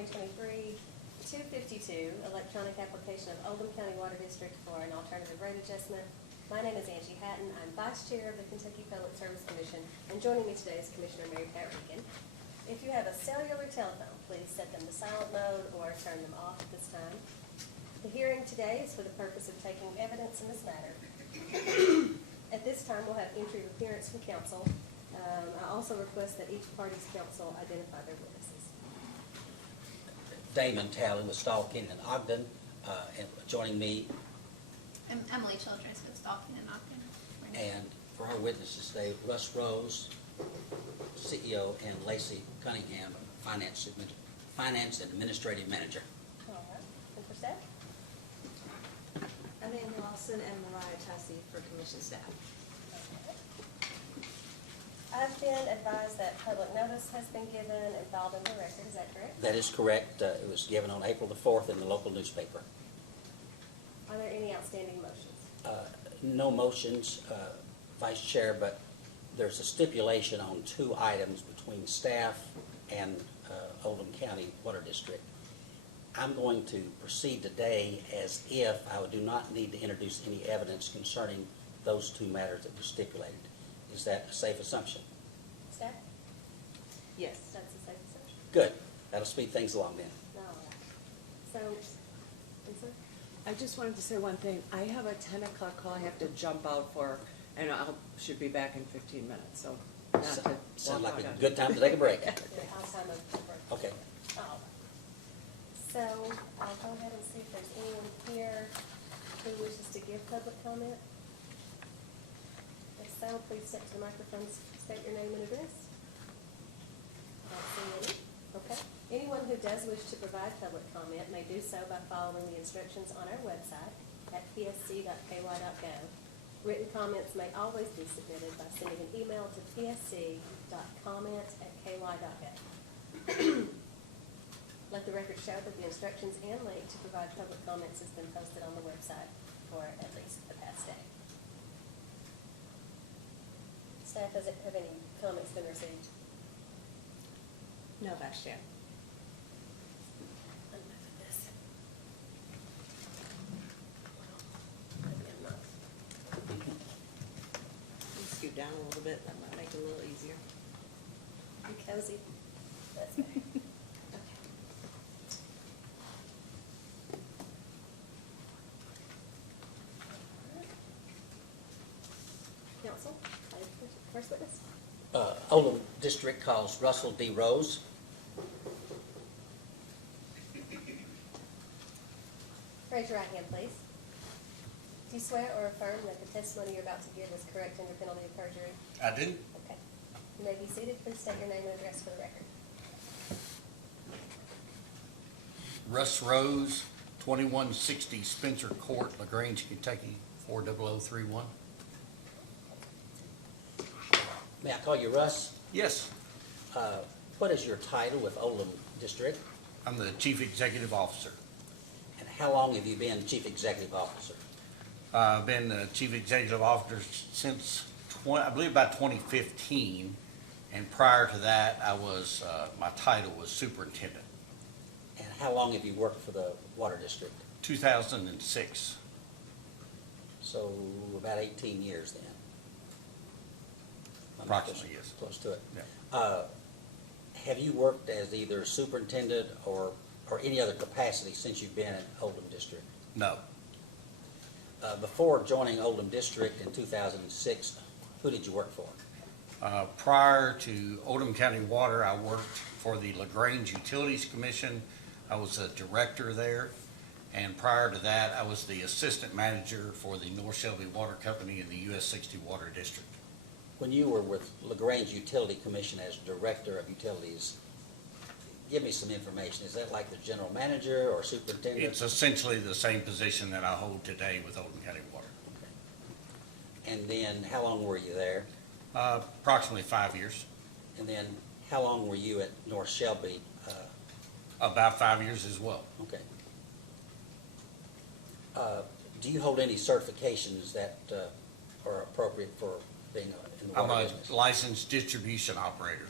2023-252, electronic application of Oldham County Water District for an alternative rate adjustment. My name is Angie Hatton. I'm Vice Chair of the Kentucky Public Service Commission, and joining me today is Commissioner Mary Pat Regan. If you have a cellular telephone, please set them to silent mode or turn them off at this time. The hearing today is for the purpose of taking evidence in this matter. At this time, we'll have entry of appearance from counsel. I also request that each party's counsel identify their witnesses. Damon Talley with Stalking and Ogden, and joining me. I'm Emily Childress with Stalking and Ogden. And for our witnesses today, Russ Rose, CEO, and Lacey Cunningham, Finance and Administrative Manager. All right. And for staff? Amanda Lawson and Mariah Tassie for commission staff. I've been advised that public notice has been given and filed in the record. Is that correct? That is correct. It was given on April the 4th in the local newspaper. Are there any outstanding motions? No motions, Vice Chair, but there's a stipulation on 2 items between staff and Oldham County Water District. I'm going to proceed today as if I do not need to introduce any evidence concerning those 2 matters that were stipulated. Is that a safe assumption? Staff? Yes. That's a safe assumption. Good. That'll speed things along then. All right. So, Lisa? I just wanted to say one thing. I have a 10 o'clock call I have to jump out for, and I should be back in 15 minutes, so not to Sound walk like a out. good time to take a break. Yeah, I'll time of break. Okay. All right. So, I'll go ahead and see if there's anyone here who wishes to give public comment. If so, please step to the microphone, state your name and address. I don't see any. Okay. Anyone who does wish to provide public comment may do so by following the instructions on our website at psc.ky.gov. Written comments may always be submitted by sending an email to psc.comment@ky.gov. Let the record show that the instructions and link to provide public comments has been posted on the website for at least the past day. Staff, have any comments been received? No, Vice Chair. Scoot down a little bit, that might make it a little easier. You cozy? That's okay. Okay. Counsel, first witness. Oldham District calls Russell D. Rose. Raise your right hand, please. Do you swear or affirm that the testimony you're about to give is correct under penalty of perjury? I do. Okay. You may be seated. Please state your name and address for the record. Russ Rose, 2160 Spencer Court, LaGrange, Kentucky, 40031. May I call you Russ? Yes, What is your title with Oldham District? I'm the Chief Executive Officer. And how long have you been Chief Executive Officer? I've been the Chief Executive Officer since, I believe about 2015. And prior to that, my title was Superintendent. And how long have you worked for the Water District? 2006. So about 18 years then. Approximately, yes. Close to it. Yeah. Have you worked as either superintendent or any other capacity since you've been in Oldham District? No. Before joining Oldham District in 2006, who did you work for? Prior to Oldham County Water, I worked for the LaGrange Utilities Commission. I was a director there. And prior to that, I was the assistant manager for the North Shelby Water Company in the US 60 Water District. When you were with LaGrange Utility Commission as Director of Utilities, give me some information. Is that like the general manager or superintendent? It's essentially the same position that I hold today with Oldham County Water. Okay. And then how long were you there? Approximately 5 years. And then how long were you at North Shelby? About 5 years as well. Okay. Do you hold any certifications that are appropriate for being in the I'm water a business? licensed distribution operator.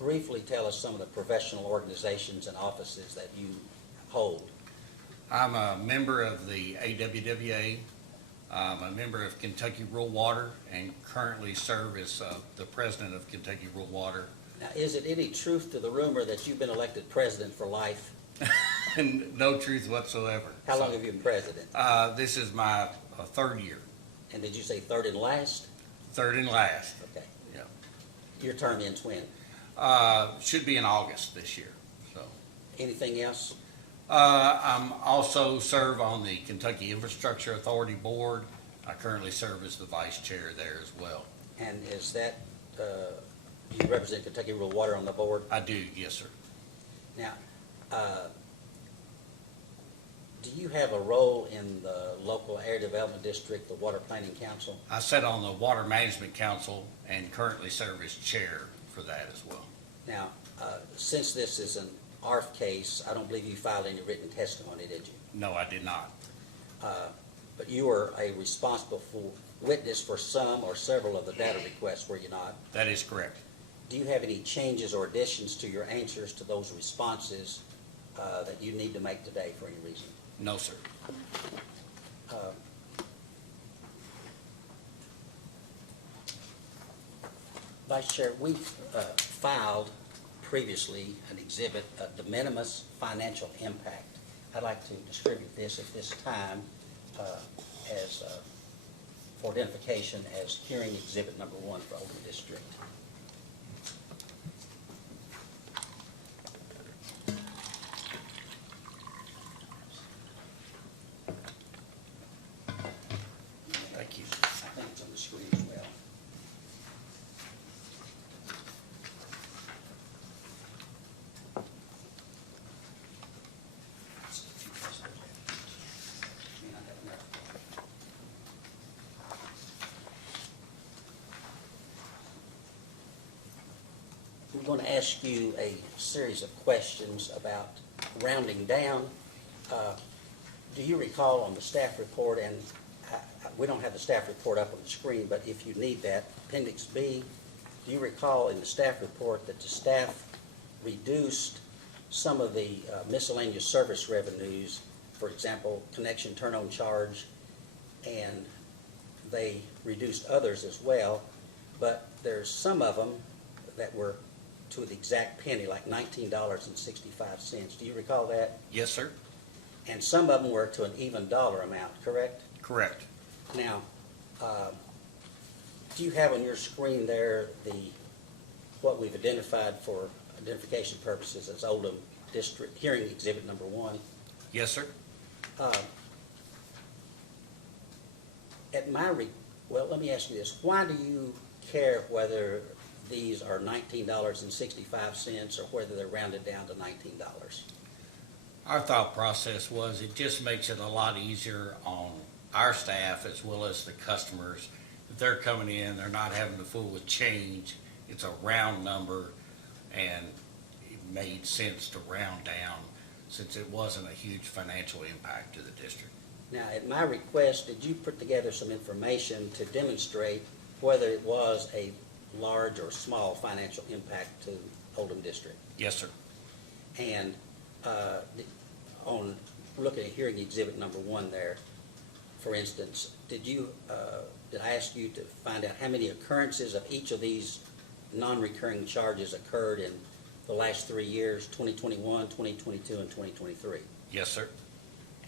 briefly tell us some of the professional organizations and offices that you hold? I'm a member of the AWWA. I'm a member of Kentucky Rural Water and currently serve as the president of Kentucky Rural Water. Now, is it any truth to the rumor that you've been elected president for life? And no truth whatsoever. How long have you been president? This is my third year, And did you say third and last? third and last. Okay. Yeah. Your term ends when? Should be in August this year, so. Anything else? I'm also serve on the Kentucky Infrastructure Authority Board. I currently serve as the vice chair there as well. And is that, you represent Kentucky Rural Water on the board? I do, yes, sir. Now, do you have a role in the local area development district, the Water Planning Council? I sit on the Water Management Council and currently serve as chair for that as well. Now, since this is an ARF case, I don't believe you filed any written testimony, did you? No, I did not. But you were a responsible witness for some or several of the data requests, were you not? That is correct. Do you have any changes or additions to your answers to those responses that you need to make today for any reason? No, sir. Vice Chair, we've filed previously an exhibit, a de minimis financial impact. I'd like to distribute this at this time as for identification as hearing exhibit number 1 for Oldham District. Thank you. I think it's on the screen as well. We're going to ask you a series of questions about rounding down. Do you recall on the staff report, and we don't have the staff report up on the screen, but if you need that, Appendix B, do you recall in the staff report that the staff reduced some of the miscellaneous service revenues, for example, connection turn-on charge, and they reduced others as well, but there's some of them that were to the exact penny, like $19.65. Do you recall that? Yes, sir. And some of them were to an even dollar amount, correct? Correct. Now, do you have on your screen there what we've identified for identification purposes as Oldham District Hearing Exhibit number 1? Yes, sir. Well, let me ask you this. Why do you care whether these are $19.65 or whether they're rounded down to $19? Our thought process was it just makes it a lot easier on our staff as well as the customers. If they're coming in, they're not having to fool with change. It's a round number, and it made sense to round down since it wasn't a huge financial impact to the district. Now, at my request, did you put together some information to demonstrate whether it was a large or small financial impact to Oldham District? Yes, sir. And on looking at hearing exhibit number 1 there, for instance, did I ask you to find out how many occurrences of each of these non-recurring charges occurred in the last 3 years, 2021, 2022, and 2023? Yes, sir.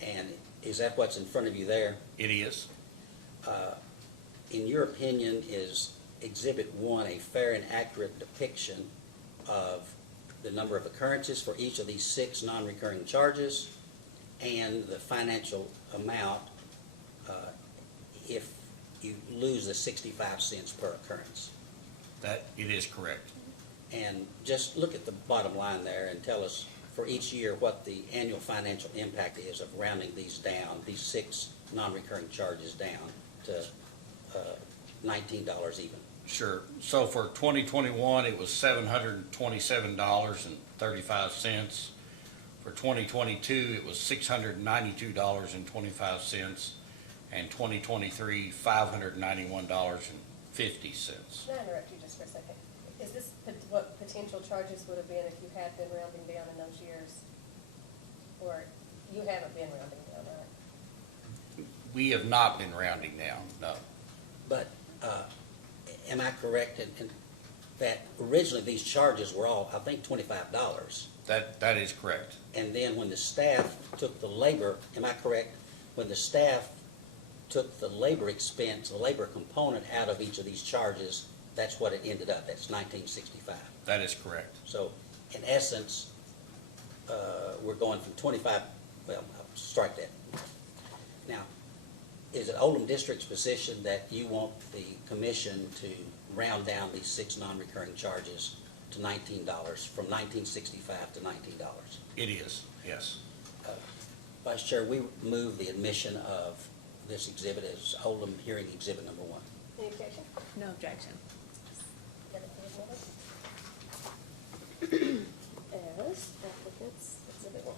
And is that what's in front of you there? It is. In your opinion, is Exhibit 1 a fair and accurate depiction of the number of occurrences for each of these 6 non-recurring charges and the financial amount if you lose the 65 cents per occurrence? That it is correct. And just look at the bottom line there and tell us for each year what the annual financial impact is of rounding these down, these 6 non-recurring charges down to $19 even. Sure. So for 2021, it was $727.35. For 2022, it was $692.25. And 2023, $591.50. Can I interrupt you just for a second? Is this what potential charges would have been if you had been rounding down in those years? Or you haven't been rounding down, right? We have not been rounding down, no. But am I correct in that originally these charges were all, I think, $25? That is correct. And then when the staff took the labor, am I correct? When the staff took the labor expense, the labor component out of each of these charges, that's what it ended up. That's $19.65. That is correct. So in essence, we're going from 25, well, I'll strike that. Now, is it Oldham District's position that you want the commission to round down these 6 non-recurring charges to $19, from $19.65 to $19? It is, yes. Vice Chair, we move the admission of this exhibit as Oldham Hearing Exhibit Number 1. Any objection? No objection. As applicants, exhibit 1.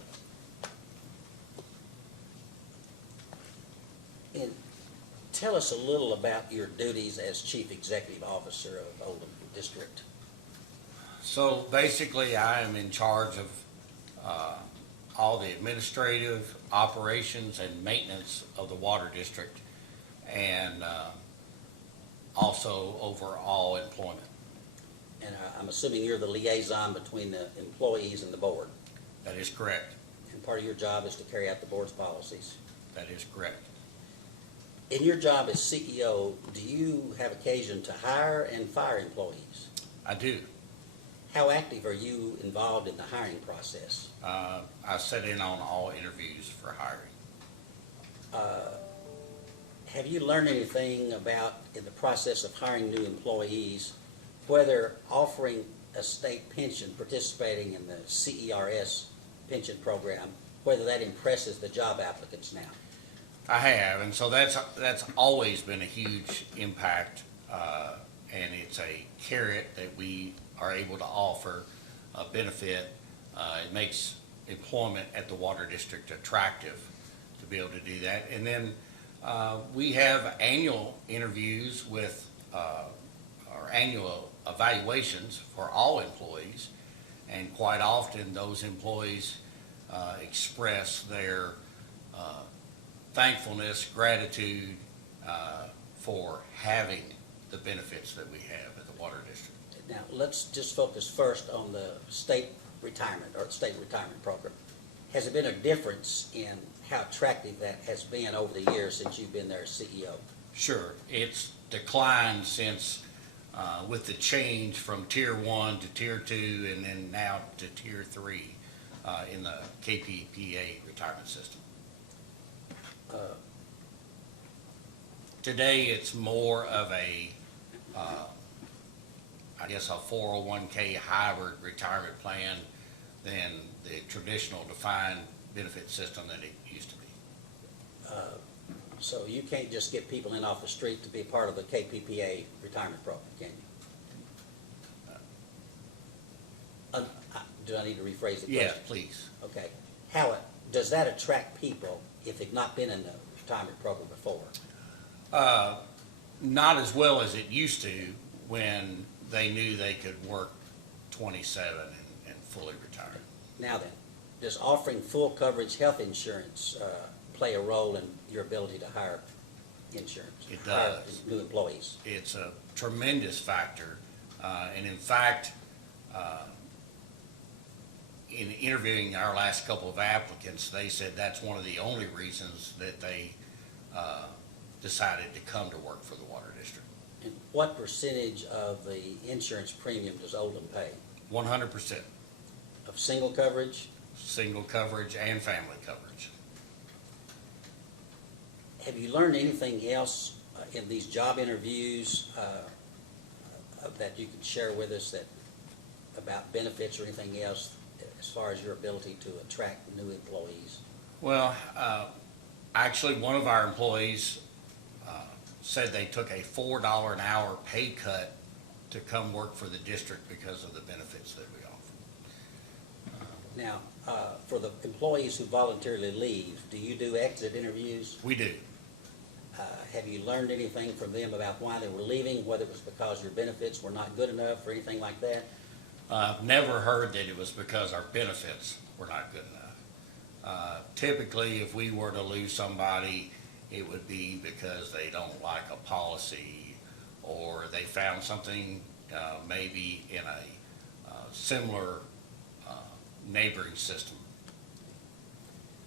And tell us a little about your duties as Chief Executive Officer of Oldham District. So basically, I am in charge of all the administrative operations and maintenance of the water district, and also over all employment. And I'm assuming you're the liaison between the employees and the board. That is correct. And part of your job is to carry out the board's policies. That is correct. In your job as CEO, do you have occasion to hire and fire employees? I do. How active are you involved in the hiring process? I sit in on all interviews for hiring. Have you learned anything about, in the process of hiring new employees, whether offering a state pension, participating in the CERS pension program, whether that impresses the job applicants now? I have, and so that's always been a huge impact, and it's a carrot that we are able to offer a benefit. It makes employment at the water district attractive to be able to do that. And then we have annual interviews with, or annual evaluations for all employees, and quite often those employees express their thankfulness, gratitude for having the benefits that we have at the water district. Now, let's just focus first on the state retirement, or the state retirement program. Has there been a difference in how attractive that has been over the years since you've been there as CEO? Sure, it's declined since, with the change from Tier 1 to Tier 2 and then now to Tier 3 in the KPPA retirement system. Today, it's more of a, I guess, a 401k hybrid retirement plan than the traditional defined benefit system that it used to be. So you can't just get people in off the street to be a part of the KPPA retirement program, can you? Do I need to rephrase the question? Yes, please. Okay. Does that attract people if they've not been in the retirement program before? Not as well as it used to when they knew they could work 27 and fully retire. Now then, does offering full coverage health insurance play a role in your ability to hire insurance? It hire does. new employees? It's a tremendous factor. And in fact, in interviewing our last couple of applicants, they said that's one of the only reasons that they decided to come to work for the water district. And what percentage of the insurance premium does Oldham pay? 100%, Of single coverage? single coverage and family coverage. Have you learned anything else in these job interviews that you could share with us about benefits or anything else as far as your ability to attract new employees? Well, actually, one of our employees said they took a $4 an hour pay cut to come work for the district because of the benefits that we offer. Now, for the employees who voluntarily leave, do you do exit interviews? We do. Have you learned anything from them about why they were leaving, whether it was because your benefits were not good enough or anything like that? I've never heard that it was because our benefits were not good enough. Typically, if we were to lose somebody, it would be because they don't like a policy or they found something maybe in a similar neighboring system.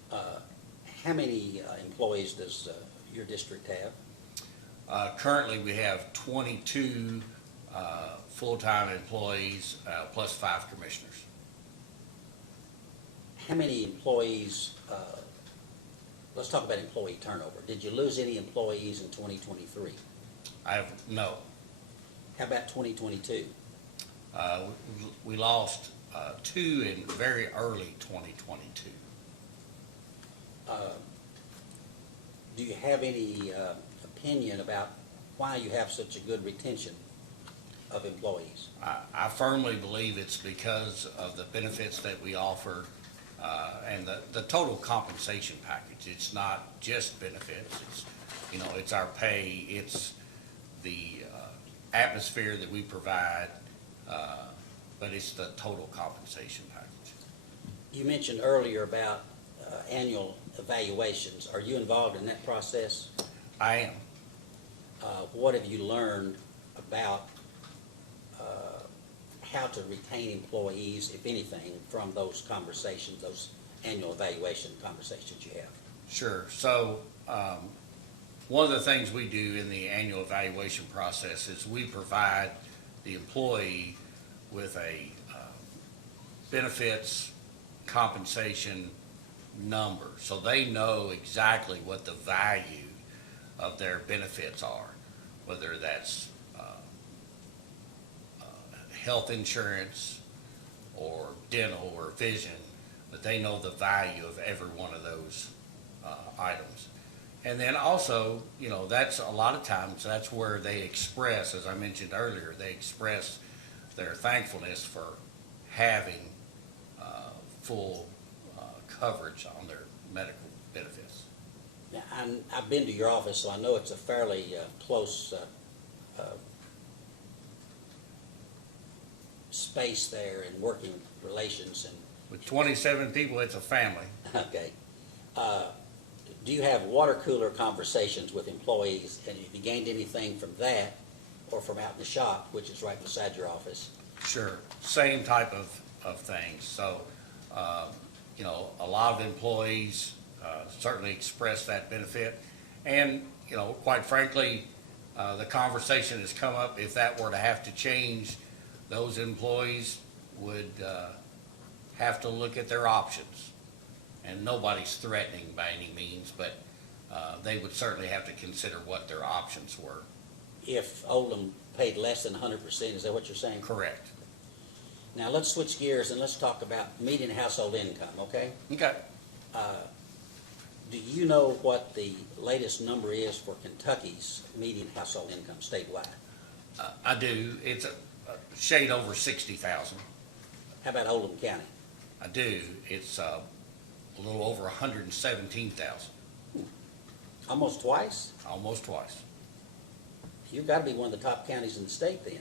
How many employees does your district have? Currently, we have 22 full-time employees plus 5 commissioners. How many employees, let's talk about employee turnover. Did you lose any employees in 2023? No. How about 2022? We lost 2 in very early 2022. Do you have any opinion about why you have such a good retention of employees? I firmly believe it's because of the benefits that we offer and the total compensation package. It's not just benefits. It's our pay. It's the atmosphere that we provide, but it's the total compensation package. You mentioned earlier about annual evaluations. Are you involved in that process? I am. What have you learned about how to retain employees, if anything, from those conversations, those annual evaluation conversations you have? Sure. So one of the things we do in the annual evaluation process is we provide the employee with a benefits compensation number, so they know exactly what the value of their benefits are, whether that's health insurance or dental or vision, but they know the value of every one of those items. And then also, that's a lot of times, that's where they express, as I mentioned earlier, they express their thankfulness for having full coverage on their medical benefits. Now, I've been to your office, so I know it's a fairly close space there and working relations. And With 27 people, it's a family. okay, do you have water cooler conversations with employees, and have you gained anything from that, or from out in the shop, which is right beside your office? Sure, same type of things. So, a lot of employees certainly express that benefit. And, quite frankly, the conversation has come up, if that were to have to change, those employees would have to look at their options. And nobody's threatening by any means, but they would certainly have to consider what their options were. If Oldham paid less than 100%, is that what you're saying? Correct. Now, let's switch gears and let's talk about median household income, okay? Okay. Do you know what the latest number is for Kentucky's median household income statewide? I do. It's a shade over 60,000. How about Oldham County? I do. It's a little over 117,000, Almost twice? almost twice. You've got to be one of the top counties in the state then.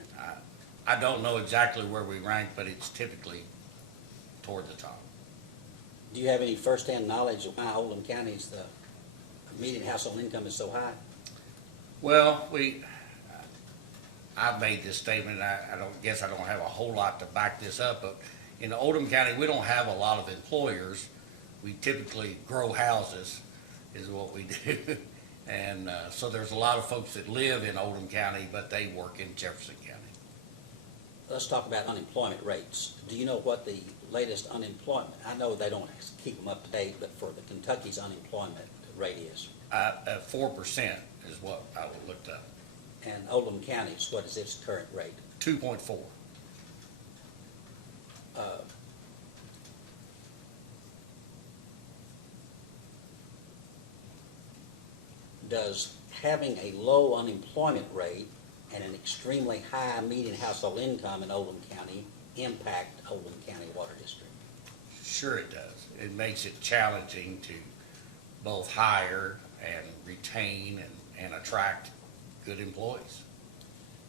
I don't know exactly where we rank, but it's typically toward the top. Do you have any firsthand knowledge of why Oldham County's the median household income is so high? Well, I've made this statement, and I don't have a whole lot to back this up, but in Oldham County, we don't have a lot of employers. We typically grow houses is what we do. And so there's a lot of folks that live in Oldham County, but they work in Jefferson County. Let's talk about unemployment rates. Do you know what the latest unemployment, I know they don't keep them up to date, but for the Kentucky's unemployment rate is? 4% is what I looked up. And Oldham County's, what is its current rate? 2.4. Does having a low unemployment rate and an extremely high median household income in Oldham County impact Oldham County Water District? Sure it does. It makes it challenging to both hire and retain and attract good employees.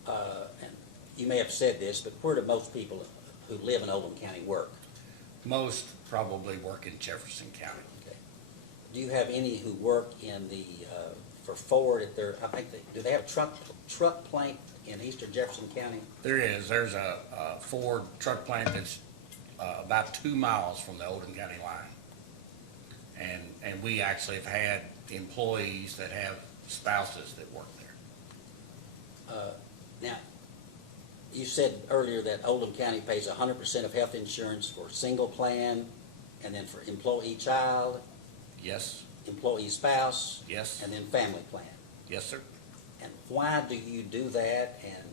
And you may have said this, but where do most people who live in Oldham County work? Most probably work in Jefferson County. Okay. Do you have any who work in the, for Ford at their, I think, do they have a truck plant in eastern Jefferson County? There's a Ford truck plant that's about 2 miles from the Oldham County line. And we actually have had employees that have spouses that work there. Now, you said earlier that Oldham County pays 100% of health insurance for single plan, and then for employee child, Yes, employee spouse, yes, and then family plan. yes, sir. And why do you do that? And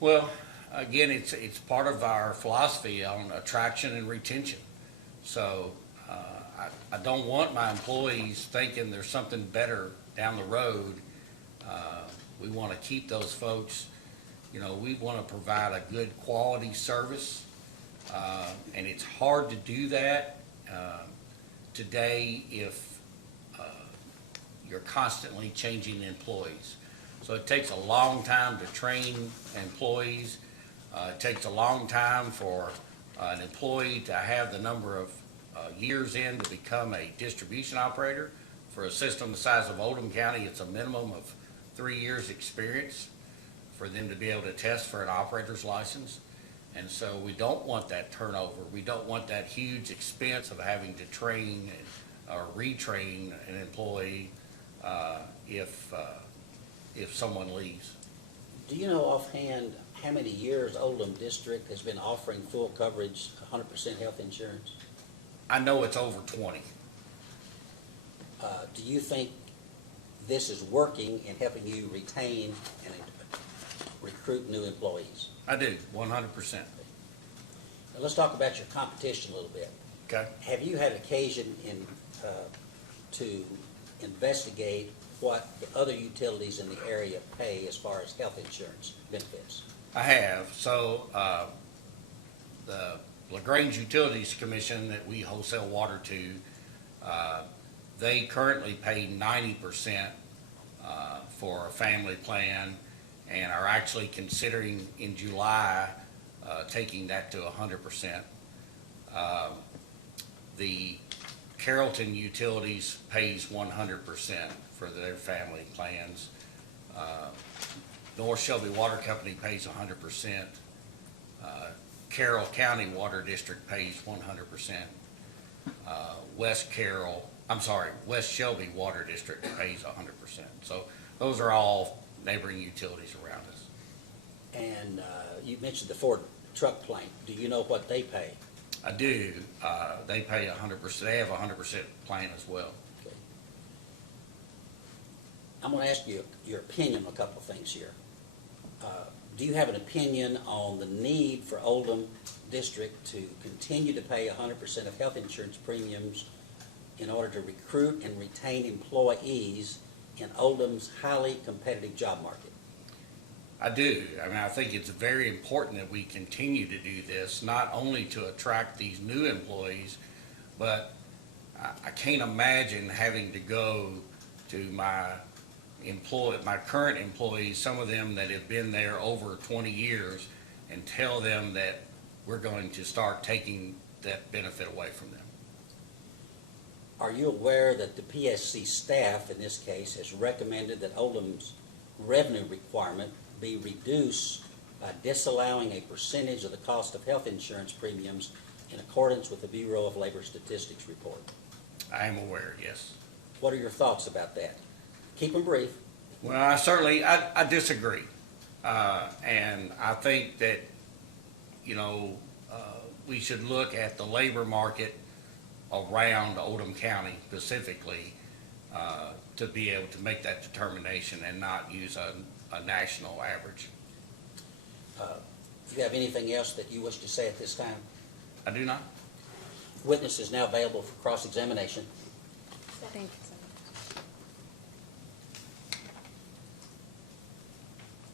Well, again, it's part of our philosophy on attraction and retention. So I don't want my employees thinking there's something better down the road. We want to keep those folks, we want to provide a good quality service. And it's hard to do that today if you're constantly changing employees. So it takes a long time to train employees. It takes a long time for an employee to have the number of years in to become a distribution operator. For a system the size of Oldham County, it's a minimum of 3 years experience for them to be able to test for an operator's license. And so we don't want that turnover. We don't want that huge expense of having to train or retrain an employee if someone leaves. do you know offhand how many years Oldham District has been offering full coverage, 100% health insurance? I know it's over 20. Do you think this is working in helping you retain and recruit new employees? I do, 100%. Now, let's talk about your competition a little bit. Okay. Have you had occasion to investigate what the other utilities in the area pay as far as health insurance benefits? I have. So the LaGrange Utilities Commission that we wholesale water to, they currently pay 90% for a family plan and are actually considering in July taking that to 100%. The Carrollton Utilities pays 100% for their family plans. North Shelby Water Company pays 100%. Carroll County Water District pays 100%. West Shelby Water District pays 100%. So those are all neighboring utilities around us. And you mentioned the Ford truck plant. Do you know what they pay? I do. They pay 100%. They have a 100% plan as well. Okay. I'm going to ask you your opinion on a couple of things here. Do you have an opinion on the need for Oldham District to continue to pay 100% of health insurance premiums in order to recruit and retain employees in Oldham's highly competitive job market? I do. I mean, I think it's very important that we continue to do this, not only to attract these new employees, but I can't imagine having to go to my current employees, some of them that have been there over 20 years, and tell them that we're going to start taking that benefit away from them. Are you aware that the PSC staff, in this case, has recommended that Oldham's revenue requirement be reduced by disallowing a percentage of the cost of health insurance premiums in accordance with the Bureau of Labor Statistics report? I am aware, yes. What are your thoughts about that? Keep them brief. Well, I disagree. And I think that, we should look at the labor market around Oldham County specifically to be able to make that determination and not use a national average. Do you have anything else that you wish to say at this time? I do not. Witness is now available for cross-examination. Thank you so much.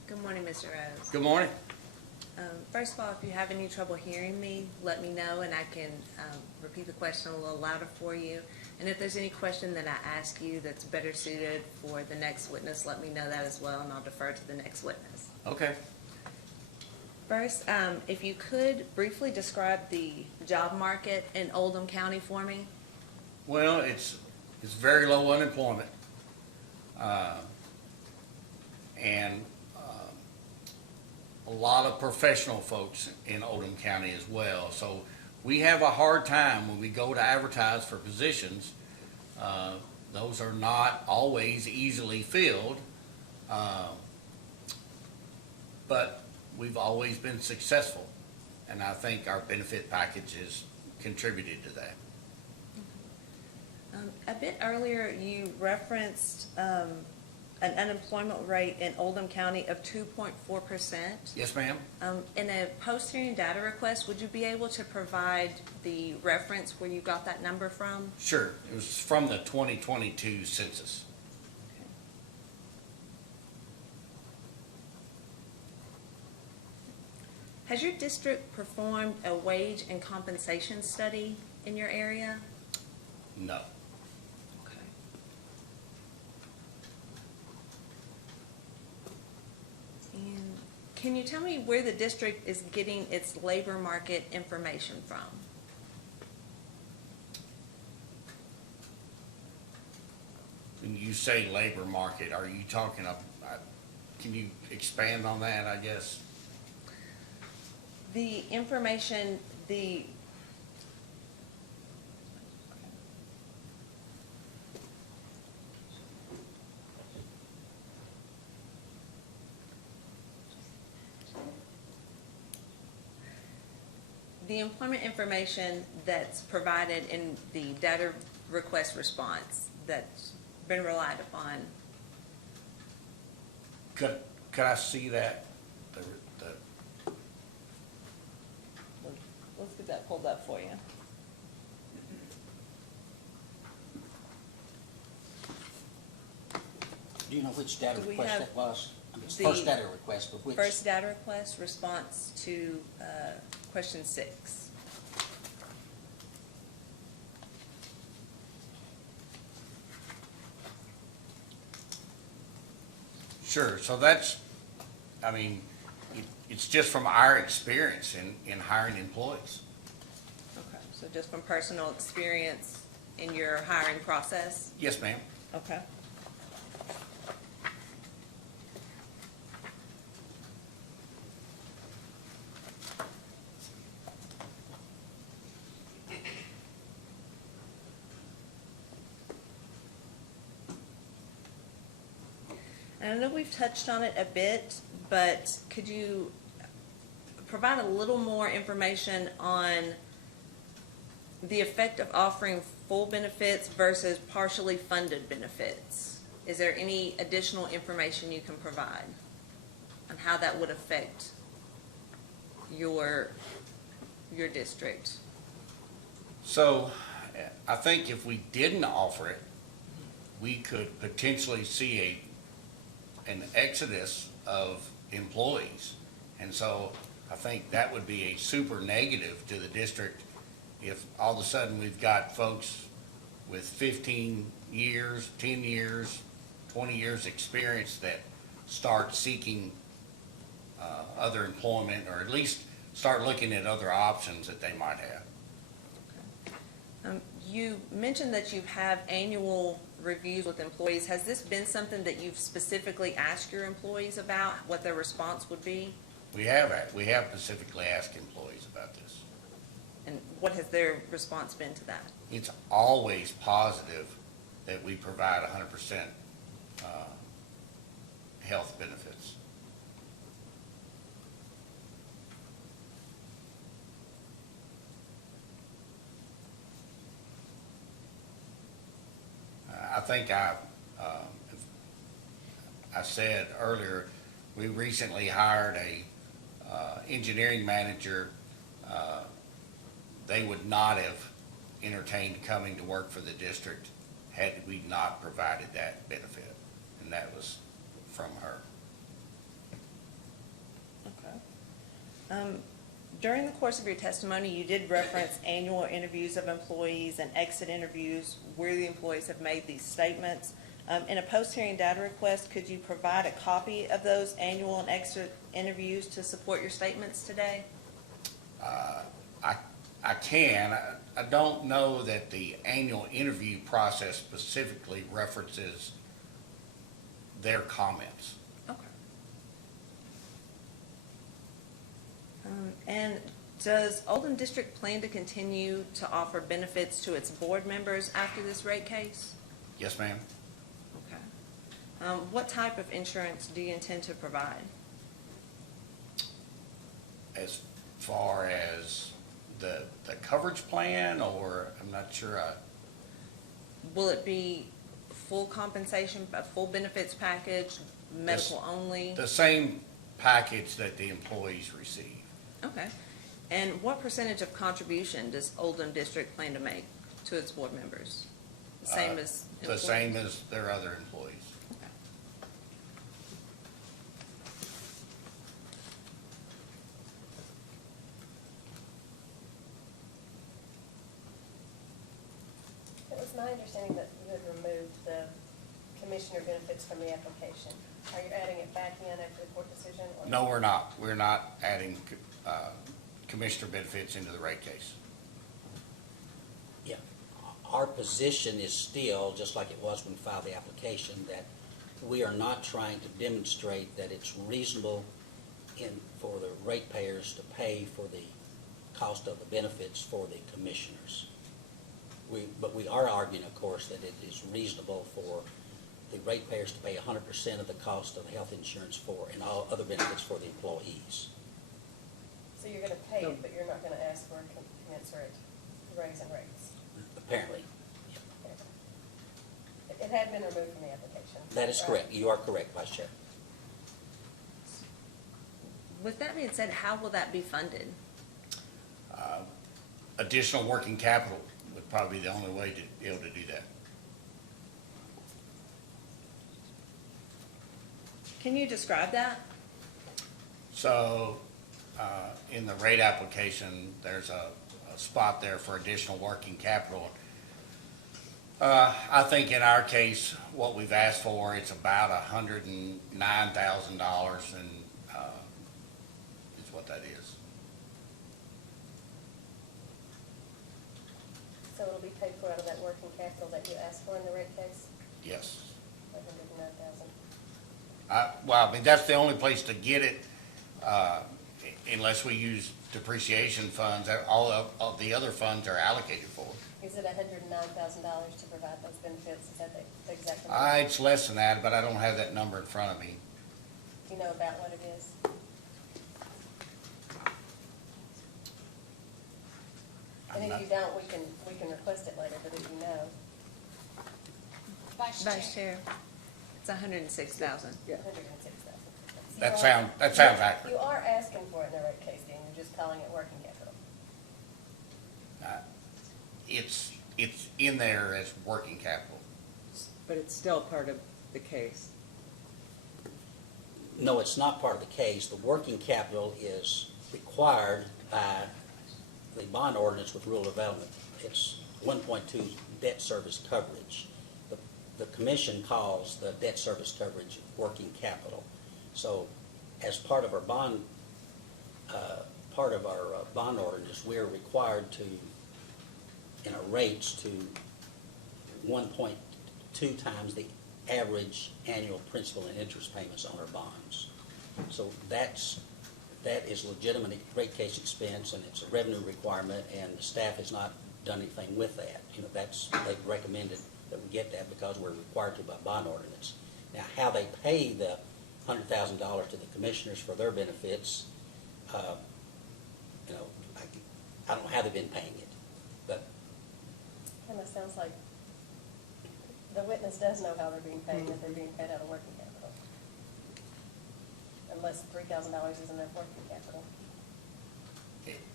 Good morning, Mr. Rose. Good morning. First of all, if you have any trouble hearing me, let me know and I can repeat the question a little louder for you. And if there's any question that I ask you that's better suited for the next witness, let me know that as well, and I'll defer to the next witness. Okay. First, if you could briefly describe the job market in Oldham County for me. Well, it's very low unemployment. And a lot of professional folks in Oldham County as well. So we have a hard time when we go to advertise for positions. Those are not always easily filled. But we've always been successful. And I think our benefit package has contributed to that. A bit earlier, you referenced an unemployment rate in Oldham County of 2.4%. Yes, ma'am? In a post-hearing data request, would you be able to provide the reference where you got that number from? Sure. It was from the 2022 census. Has your district performed a wage and compensation study in your area? No. Okay. And can you tell me where the district is getting its labor market information from? When you say labor market, are you talking about, can you expand on that, I guess? The information, the employment information that's provided in the data request response that's been relied upon. Could I see that? Let's get that pulled up for you. Do you know which data Do we request have that was? It's the first data request, but which? First data request, response to question 6. Sure, so that's, I mean, it's just from our experience in hiring employees. Okay, so just from personal experience in your hiring process? Yes, ma'am. Okay. And I know we've touched on it a bit, but could you provide a little more information on the effect of offering full benefits versus partially funded benefits? Is there any additional information you can provide on how that would affect your district? So I think if we didn't offer it, we could potentially see an exodus of employees. And so I think that would be a super negative to the district if all of a sudden we've got folks with 15 years, 10 years, 20 years experience that start seeking other employment, or at least start looking at other options that they might have. You mentioned that you have annual reviews with employees. Has this been something that you've specifically asked your employees about, what their response would be? We have specifically asked employees about this. And what has their response been to that? It's always positive that we provide 100% health benefits. I think I said earlier, we recently hired a engineering manager. They would not have entertained coming to work for the district had we not provided that benefit, and that was from her. Okay. During the course of your testimony, you did reference annual interviews of employees and exit interviews where the employees have made these statements. In a post-hearing data request, could you provide a copy of those annual and exit interviews to support your statements today? I can. I don't know that the annual interview process specifically references their comments. Okay. And does Oldham District plan to continue to offer benefits to its board members after this rate case? Yes, ma'am. Okay. What type of insurance do you intend to provide? As far as the coverage plan, or I'm not sure. Will it be full compensation, a full benefits package, medical only? The same package that the employees receive. Okay. And what percentage of contribution does Oldham District plan to make to its board members? The same as The employees? same as their other employees. Okay. It was my understanding that you had removed the commissioner benefits from the application. Are you adding it back in after the court decision? Or? No, we're not. We're not adding commissioner benefits into the rate case. Yeah. Our position is still, just like it was when we filed the application, that we are not trying to demonstrate that it's reasonable for the ratepayers to pay for the cost of the benefits for the commissioners. But we are arguing, of course, that it is reasonable for the ratepayers to pay 100% of the cost of health insurance and all other benefits for the employees. So you're going to pay it, but you're not going to ask for a commensurate raise in rates? Apparently. It had been removed from the application. That is right? correct. You are correct, Vice Chair. With that being said, how will that be funded? Additional working capital would probably be the only way to be able to do that. Can you describe that? So, in the rate application, there's a spot there for additional working capital. I think in our case, what we've asked for, it's about $109,000 and, is what that is. So it'll be paid for out of that working capital that you asked for in the rate case, Yes. $109,000. Well, I mean, that's the only place to get it, unless we use depreciation funds. All of the other funds are allocated for it. Is it $109,000 to provide those benefits? Is that the exact number? It's less than that, but I don't have that number in front of me. Do you know about what it is? And if you don't, we can request it later, but if you know. Vice Chair. It's 106,000. $106,000. That sounds accurate. You are asking for it in the rate case, then, you're just calling it working capital. It's in there as working capital. But it's still part of the case. No, it's not part of the case. The working capital is required by the bond ordinance with rural development. It's 1.2 debt service coverage. The commission calls the debt service coverage working capital. So as part of our bond ordinance, we're required to, in our rates, to 1.2 times the average annual principal and interest payments on our bonds. So that is legitimate rate case expense, and it's a revenue requirement, and the staff has not done anything with that. They've recommended that we get that because we're required to by bond ordinance. Now, how they pay the $100,000 to the commissioners for their benefits, I don't know how they've been paying it, but Kind of sounds like the witness does know how they're being paid, that they're being paid out of working capital. Unless $3,000 is in their working capital.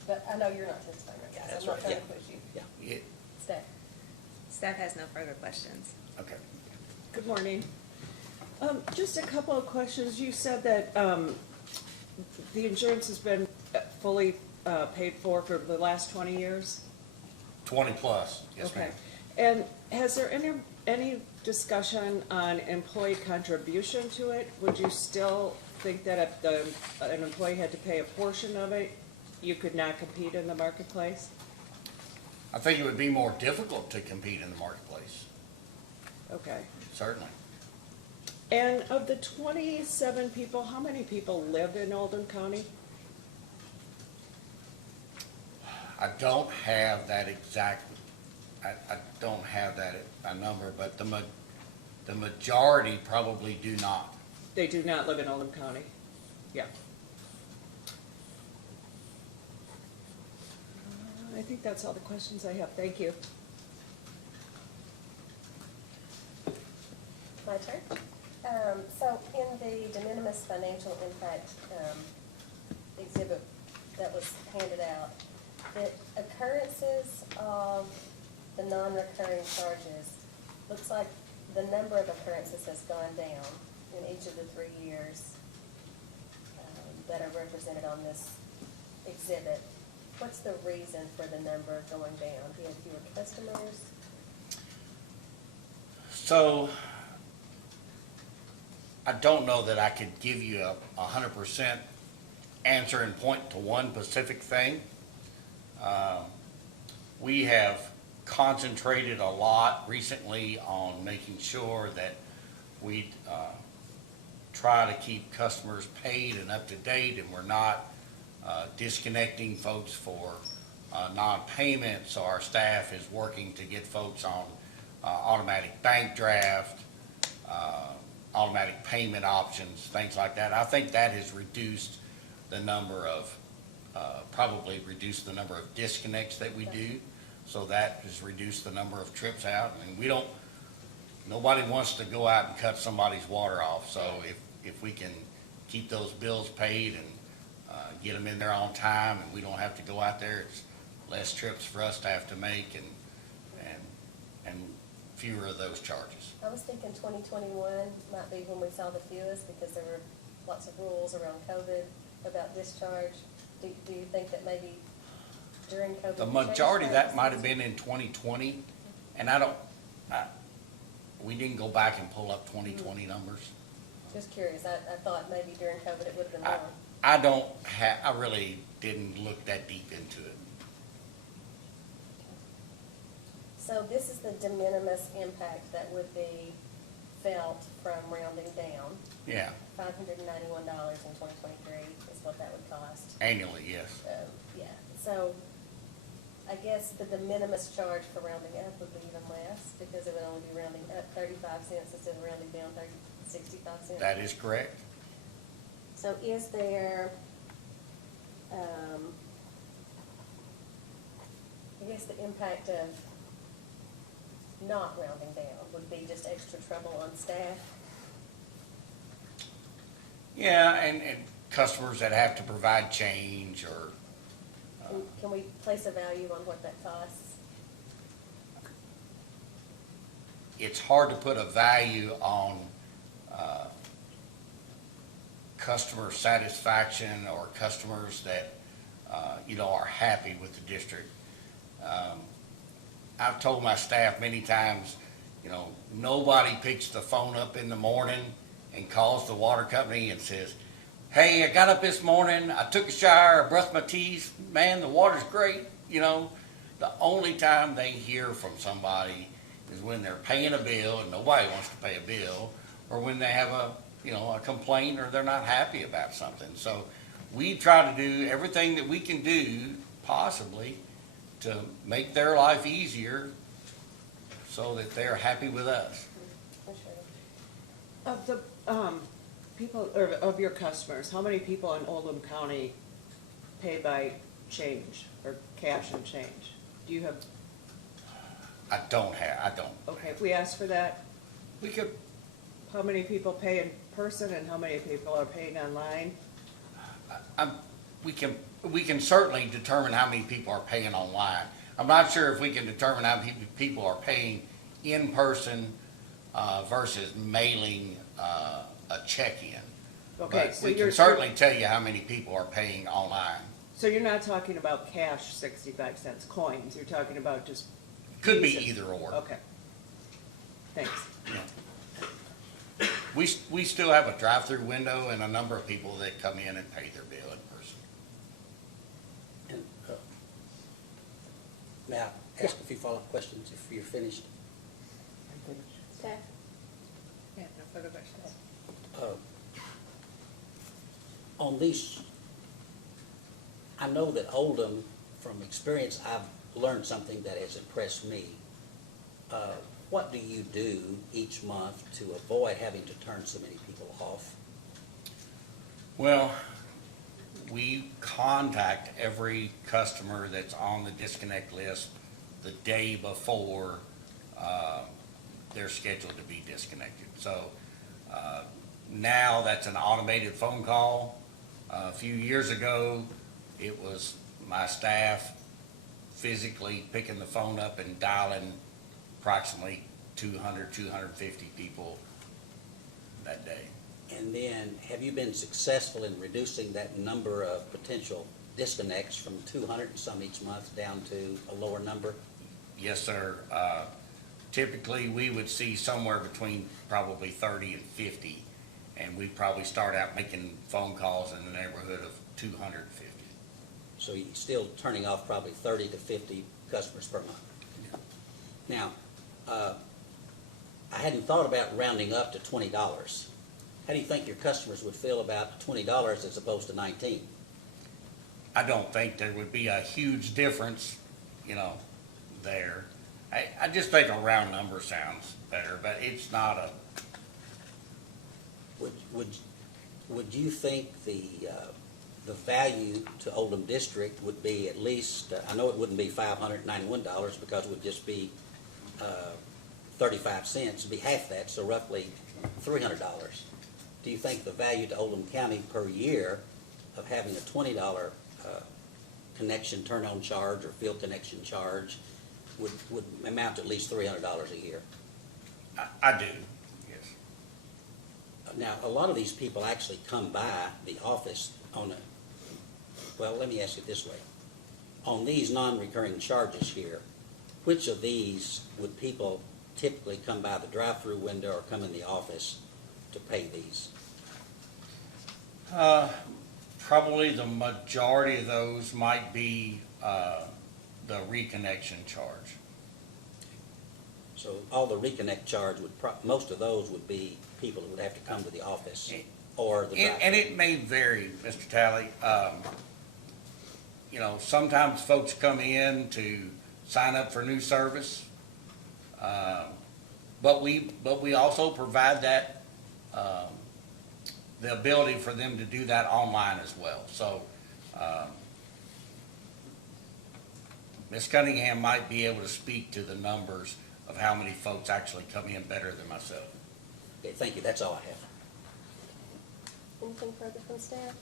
But I know you're not testifying right now, so That's I'm not right, trying to yeah. push you. yeah. Staff. Staff has no further questions. Okay. Good morning. Just a couple of questions. You said that the insurance has been fully paid for the last 20 years? 20 plus, yes Okay. ma'am. And has there any discussion on employee contribution to it? Would you still think that if an employee had to pay a portion of it, you could not compete in the marketplace? I think it would be more difficult to compete in the marketplace, Okay. certainly. And of the 27 people, how many people live in Oldham County? I don't have that exact, I don't have that number, but the majority probably do not. They do not live in Oldham County? Yeah. I think that's all the questions I have. Thank you. My turn. So in the de minimis financial impact exhibit that was handed out, the occurrences of the non-recurring charges, looks like the number of occurrences has gone down in each of the 3 years that are represented on this exhibit. What's the reason for the number going down? Do you have fewer customers? So, I don't know that I could give you a 100% answer and point to one specific thing. We have concentrated a lot recently on making sure that we try to keep customers paid and up to date, and we're not disconnecting folks for non-payment. So our staff is working to get folks on automatic bank draft, automatic payment options, things like that. I think that has reduced the number of, probably reduced the number of disconnects that we do. So that has reduced the number of trips out. I mean, nobody wants to go out and cut somebody's water off. So if we can keep those bills paid and get them in there on time, and we don't have to go out there, it's less trips for us to have to make, and fewer of those charges. I was thinking 2021 might be when we saw the fewest because there were lots of rules around COVID about discharge. Do you think that maybe during COVID? The we majority of changed that might have been in 2020, and we didn't go back and pull up 2020 numbers. Just curious. I thought maybe during COVID it would have been more. I really didn't look that deep into it. So this is the de minimis impact that would be felt from rounding down. Yeah, $591 in 2023 is what that would cost. annually, yes. Yeah, so I guess the de minimis charge for rounding up would be even less because it would only be rounding up 35 cents instead of rounding down 65 cents. That is correct. So is there, I guess the impact of not rounding down would be just extra trouble on staff? Yeah, and customers that have to provide change or, Can we place a value on what that costs? it's hard to put a value on customer satisfaction or customers that, are happy with the district. I've told my staff many times, nobody picks the phone up in the morning and calls the water company and says, hey, I got up this morning, I took a shower, I brushed my teeth, man, the water's great. The only time they hear from somebody is when they're paying a bill and nobody wants to pay a bill, or when they have a complaint or they're not happy about something. So we try to do everything that we can do possibly to make their life easier so that they're happy with us. For sure. Of the people, or of your customers, how many people in Oldham County pay by change or cash and change? Do you have, I don't. okay, if we ask for that, We could, how many people pay in person and how many people are paying online? we can certainly determine how many people are paying online. I'm not sure if we can determine how many people are paying in person versus mailing a check in. Okay, But so we can you're certainly tell you how many people are paying online. So you're not talking about cash 65 cents coins, you're talking about just. Could be Visa. either or. Okay. Thanks. We still have a drive-through window and a number of people that come in and pay their bill in person. And, now, ask a few follow-up questions if you're finished. Staff? Yeah, no further questions. On these, I know that Oldham, from experience, I've learned something that has impressed me. What do you do each month to avoid having to turn so many people off? Well, we contact every customer that's on the disconnect list the day before they're scheduled to be disconnected. So now that's an automated phone call. A few years ago, it was my staff physically picking the phone up and dialing approximately 200, 250 people that day. And then, have you been successful in reducing that number of potential disconnects from 200 and some each month down to a lower number? Yes, sir. Typically, we would see somewhere between probably 30 and 50, and we'd probably start out making phone calls in the neighborhood of 250. So you're still turning off probably 30 to 50 customers per month. Now, I hadn't thought about rounding up to $20. How do you think your customers would feel about $20 as opposed to 19? I don't think there would be a huge difference, there. I just think a round number sounds better, but it's not a, Would you think the value to Oldham District would be at least, I know it wouldn't be $591 because it would just be 35 cents, it'd be half that, so roughly $300. Do you think the value to Oldham County per year of having a $20 connection turn-on charge or field connection charge would amount to at least $300 a year? I do, yes. Now, a lot of these people actually come by the office well, let me ask it this way. On these non-recurring charges here, which of these would people typically come by the drive-through window or come in the office to pay these? Probably the majority of those might be the reconnection charge. So all the reconnect charge most of those would be people who would have to come to the office or the drive-through. And it may vary, Mr. Talley. Sometimes folks come in to sign up for new service. But we also provide that, the ability for them to do that online as well. So, Ms. Cunningham might be able to speak to the numbers of how many folks actually come in better than myself. Okay, thank you, that's all I have. Anything further from staff?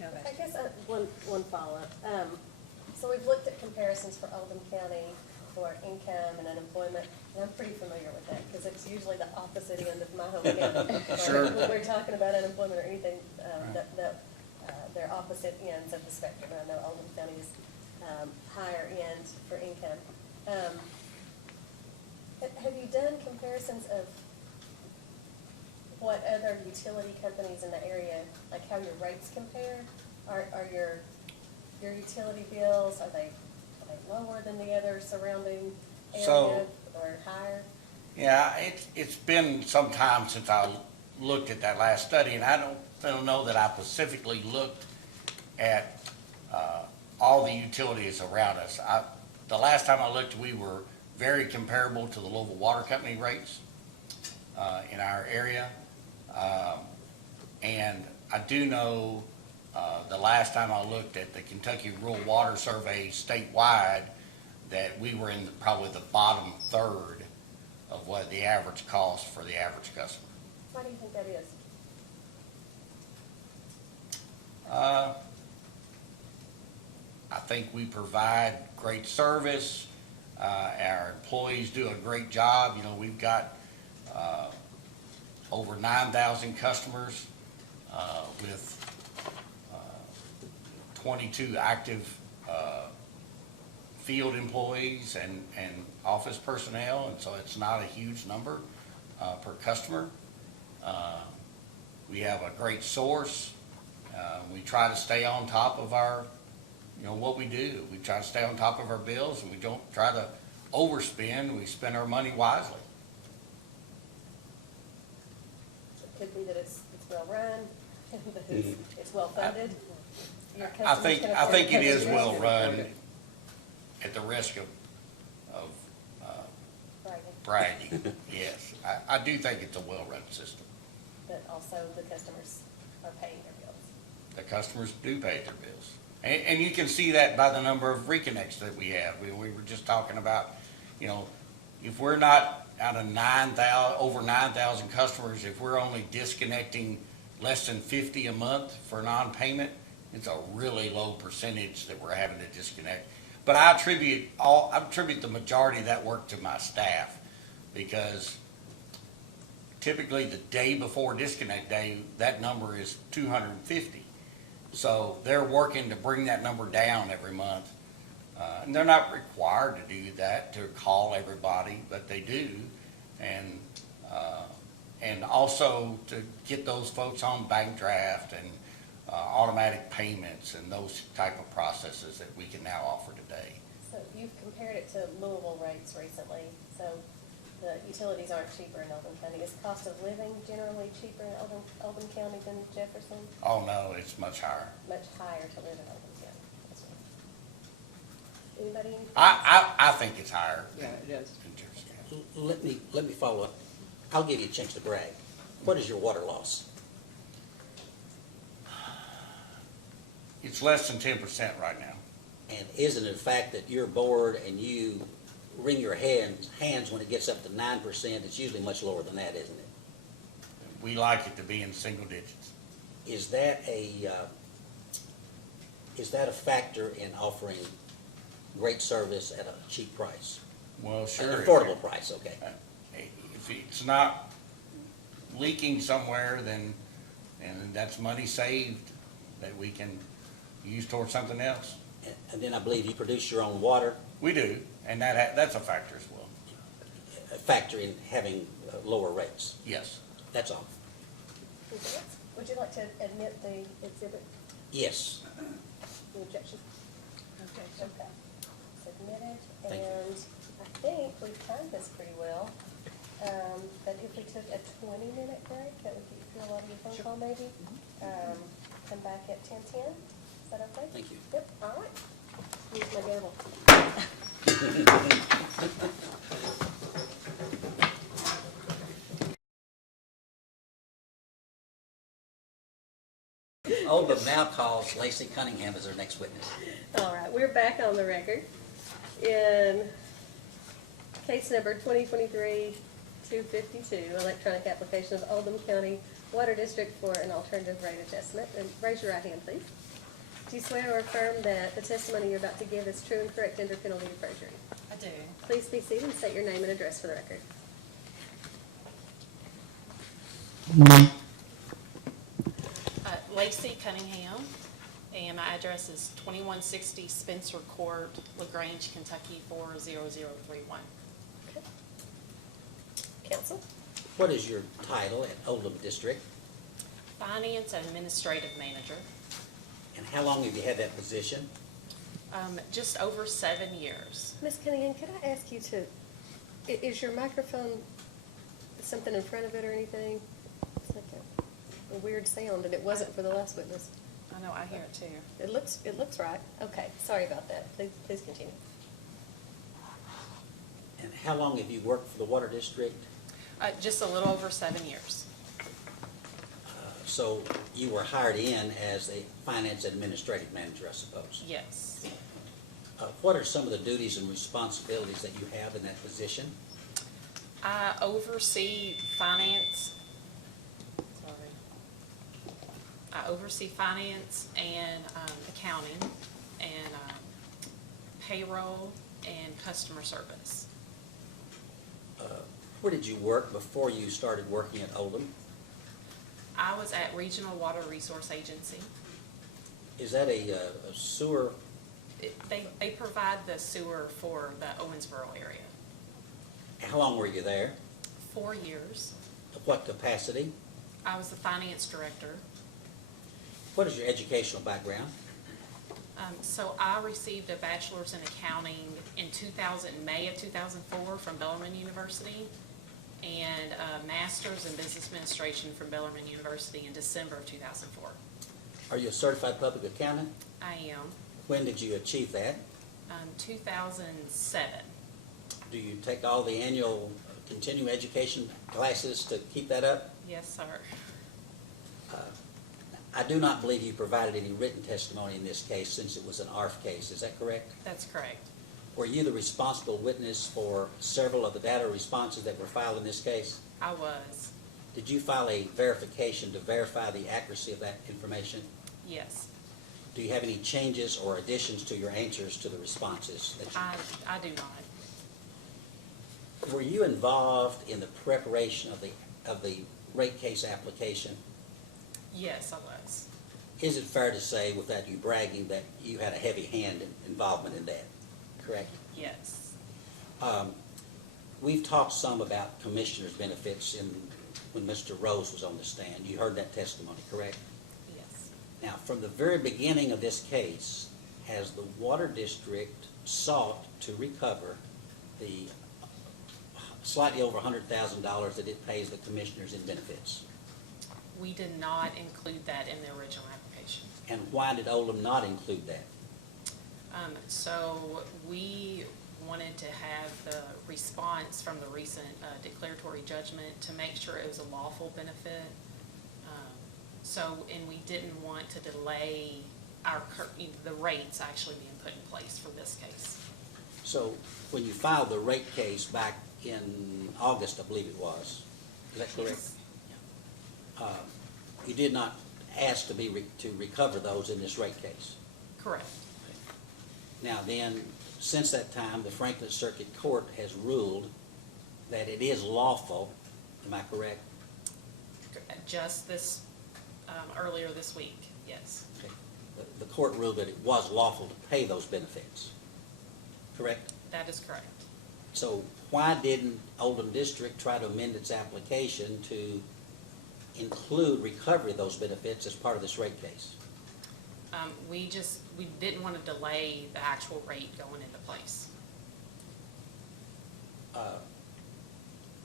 No, I guess one follow-up. So we've looked at comparisons for Oldham County for income and unemployment, and I'm pretty familiar with that, because it's usually the opposite end of my home county. Sure. When we're talking about unemployment or anything, they're opposite ends of the spectrum. I know Oldham County is higher end for income. Have you done comparisons of what other utility companies in the area, like how your rates compare? Are your utility bills, are they lower than the other surrounding area or higher? Yeah, it's been some time since I looked at that last study, and I don't know that I specifically looked at all the utilities around us. The last time I looked, we were very comparable to the local water company rates in our area. And I do know the last time I looked at the Kentucky Rural Water Survey statewide that we were in probably the bottom third of what the average cost for the average customer. Why do you think that is? I think we provide great service. Our employees do a great job. We've got over 9,000 customers with 22 active field employees and office personnel, and so it's not a huge number per customer. We have a great source. We try to stay on top of our, what we do. We try to stay on top of our bills, and we don't try to overspend. We spend our money wisely. So it could be that it's well run, that it's well funded. Your I customers think, can I afford think it is customers. well run at the risk of Bragging. bragging. Yes, I do think it's a well-run system. But also the customers are paying their bills. The customers do pay their bills. And you can see that by the number of reconnects that we have. We were just talking about, if we're not out of over 9,000 customers, if we're only disconnecting less than 50 a month for non-payment, it's a really low percentage that we're having to disconnect. But I attribute the majority of that work to my staff, because typically the day before disconnect day, that number is 250. So they're working to bring that number down every month. And they're not required to do that, to call everybody, but they do. And also to get those folks on bank draft and automatic payments and those type of processes that we can now offer today. So you've compared it to Louisville rates recently. So the utilities aren't cheaper in Oldham County. Is cost of living generally cheaper in Oldham County than Jefferson? Oh, no, it's much higher. Much higher to live in Oldham County. That's right. Anybody? I think it's higher. Yeah, it is. than Jefferson County. Let me follow up. I'll give you a chance to brag. What is your water loss? It's less than 10% right now. And isn't it a fact that you're bored and you wring your hands when it gets up to 9%? It's usually much lower than that, isn't it? We like it to be in single digits. Is that a factor in offering great service at a cheap price? Well, An sure. affordable price, okay. If it's not leaking somewhere, then that's money saved that we can use towards something else. And then I believe you produce your own water, We do, and that's a factor as well. a factor in having lower rates. Yes. That's all. Anything else? Would you like to admit the exhibit, Yes. the objection? Okay. Submitted, Thank you. and I think we've timed this pretty well. But if we took a 20-minute break, that would get you through a lot of your phone call maybe. Come back at 10:10, is that okay? Thank you. Yep, all right. Use my gavel. Oldham now calls Lacey Cunningham as their next witness. All right, we're back on the record in case number 2023-252, electronic application of Oldham County Water District for an alternative rate adjustment. And raise your right hand, please. Do you swear or affirm that the testimony you're about to give is true and correct under penalty of perjury? I do. Please be seated and state your name and address for the record. Lacey Cunningham, and my address is 2160 Spencer Court, LaGrange, Kentucky 40031. Okay. Counsel? What is your title at Oldham District, Finance and Administrative Manager. and how long have you had that position? Just over 7 years. Ms. Cunningham, could I ask you to, is your microphone something in front of it or anything? It's like a weird sound, and it wasn't for the last witness. I know, I hear it too. It looks right. Okay, sorry about that. Please continue. And how long have you worked for the Water District? Just a little over 7 years. So you were hired in as a finance administrative manager, I suppose. Yes. What are some of the duties and responsibilities that you have in that position? I oversee finance. Sorry. I oversee finance and accounting and payroll and customer service. Where did you work before you started working at Oldham? I was at Regional Water Resource Agency. Is that a sewer? They provide the sewer for the Owensboro area. How long were you there? 4 years. Of what capacity? I was the finance director. What is your educational background? So I received a bachelor's in accounting in May of 2004 from Bellarmine University, and a master's in business administration from Bellarmine University in December of 2004. Are you a certified public accountant? I am. When did you achieve that? 2007. Do you take all the annual continuing education classes to keep that up? Yes, sir. I do not believe you provided any written testimony in this case since it was an ARF case. Is that correct? That's correct. Were you the responsible witness for several of the data responses that were filed in this case? I was. Did you file a verification to verify the accuracy of that information? Yes. Do you have any changes or additions to your answers to the responses that you I do not. Were you involved in the preparation of the rate case application? Yes, I was. Is it fair to say, without you bragging, that you had a heavy hand involvement in that, correct? Yes. We've talked some about commissioners' benefits when Mr. Rose was on the stand. You heard that testimony, correct? Yes. Now, from the very beginning of this case, has the Water District sought to recover the slightly over $100,000 that it pays the commissioners in benefits? We did not include that in the original application. And why did Oldham not include that? So we wanted to have the response from the recent declaratory judgment to make sure it was a lawful benefit. And we didn't want to delay the rates actually being put in place for this case. So when you filed the rate case back in August, I believe it was, is that correct? Yes. You did not ask to recover those in this rate case. Correct. Now then, since that time, the Franklin Circuit Court has ruled that it is lawful, am I correct? Just this, earlier this week, yes. Okay. The court ruled that it was lawful to pay those benefits, correct? That is correct. So why didn't Oldham District try to amend its application to include recovery of those benefits as part of this rate case? We didn't want to delay the actual rate going into place.